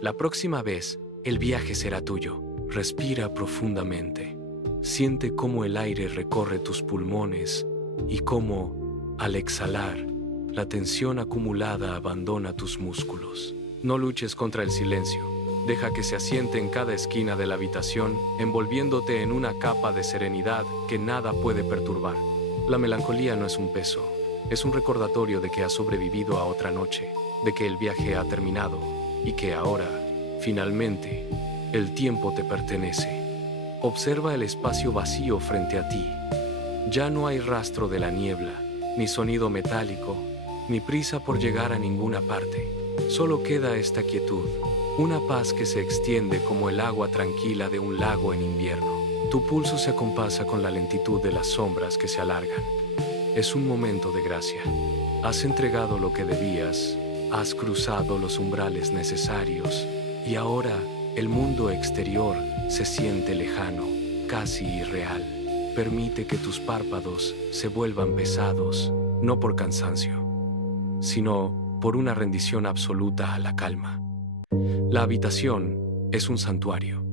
La próxima vez, el viaje será tuyo. Respira profundamente. Siente cómo el aire recorre tus pulmones y cómo, al exhalar, la tensión acumulada abandona tus músculos. No luches contra el silencio. Deja que se asiente en cada esquina de la habitación, envolviéndote en una capa de serenidad que nada puede perturbar. La melancolía no es un peso, es un recordatorio de que has sobrevivido a otra noche, de que el viaje ha terminado y que ahora, finalmente, el tiempo te pertenece. Observa el espacio vacío frente a ti. Ya no hay rastro de la niebla, ni sonido metálico, ni prisa por llegar a ninguna parte. Solo queda esta quietud, una paz que se extiende como el agua tranquila de un lago en invierno. Tu pulso se acompasa con la lentitud de las sombras que se alargan. Es un momento de gracia. Has entregado lo que debías, has cruzado los umbrales necesarios y ahora el mundo exterior se siente lejano, casi irreal. Permite que tus párpados se vuelvan pesados, no por cansancio, sino por una rendición absoluta a la calma. La habitación es un santuario.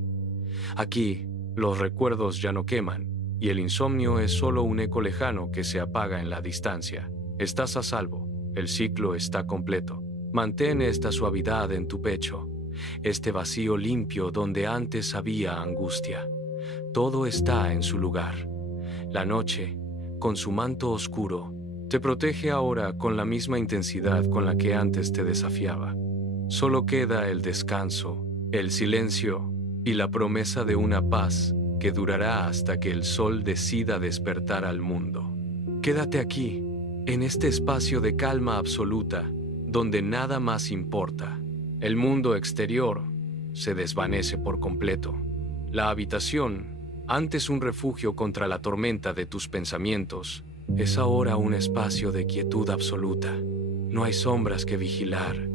Aquí, los recuerdos ya no queman, y el insomnio es solo un eco lejano que se apaga en la distancia. Estás a salvo, el ciclo está completo. Mantén esta suavidad en tu pecho, este vacío limpio donde antes había angustia. Todo está en su lugar. La noche, con su manto oscuro, te protege ahora con la misma intensidad con la que antes te desafiaba. Solo queda el descanso, el silencio y la promesa de una paz que durará hasta que el sol decida despertar al mundo. Quédate aquí, en este espacio de calma absoluta, donde nada más importa. El mundo exterior se desvanece por completo. La habitación, antes un refugio contra la tormenta de tus pensamientos, es ahora un espacio de quietud absoluta. No hay sombras que vigilar,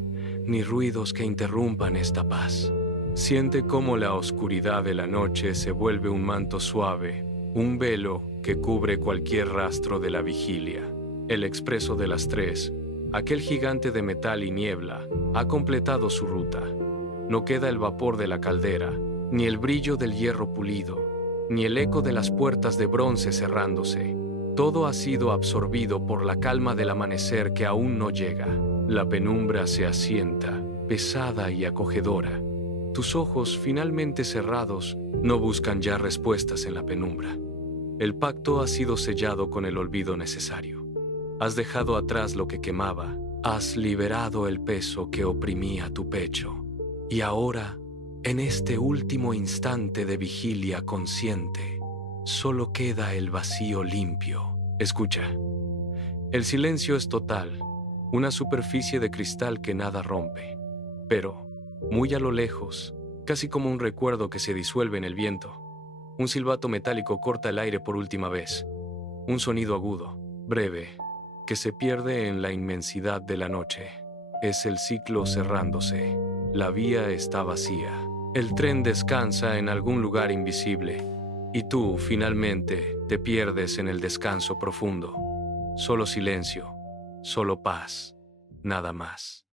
ni ruidos que interrumpan esta paz. Siente cómo la oscuridad de la noche se vuelve un manto suave, un velo que cubre cualquier rastro de la vigilia. El expreso de las 3, aquel gigante de metal y niebla, ha completado su ruta. No queda el vapor de la caldera, ni el brillo del hierro pulido, ni el eco de las puertas de bronce cerrándose. Todo ha sido absorbido por la calma del amanecer que aún no llega. La penumbra se asienta, pesada y acogedora. Tus ojos, finalmente cerrados, no buscan ya respuestas en la penumbra. El pacto ha sido sellado con el olvido necesario. Has dejado atrás lo que quemaba, has liberado el peso que oprimía tu pecho. Y ahora, en este último instante de vigilia consciente, solo queda el vacío limpio. Escucha. El silencio es total, una superficie de cristal que nada rompe. Pero, muy a lo lejos, casi como un recuerdo que se disuelve en el viento, un silbato metálico corta el aire por última vez. Un sonido agudo, breve, que se pierde en la inmensidad de la noche. Es el ciclo cerrándose. La vía está vacía. El tren descansa en algún lugar invisible. Y tú, finalmente, te pierdes en el descanso profundo. Solo silencio, solo paz, nada más.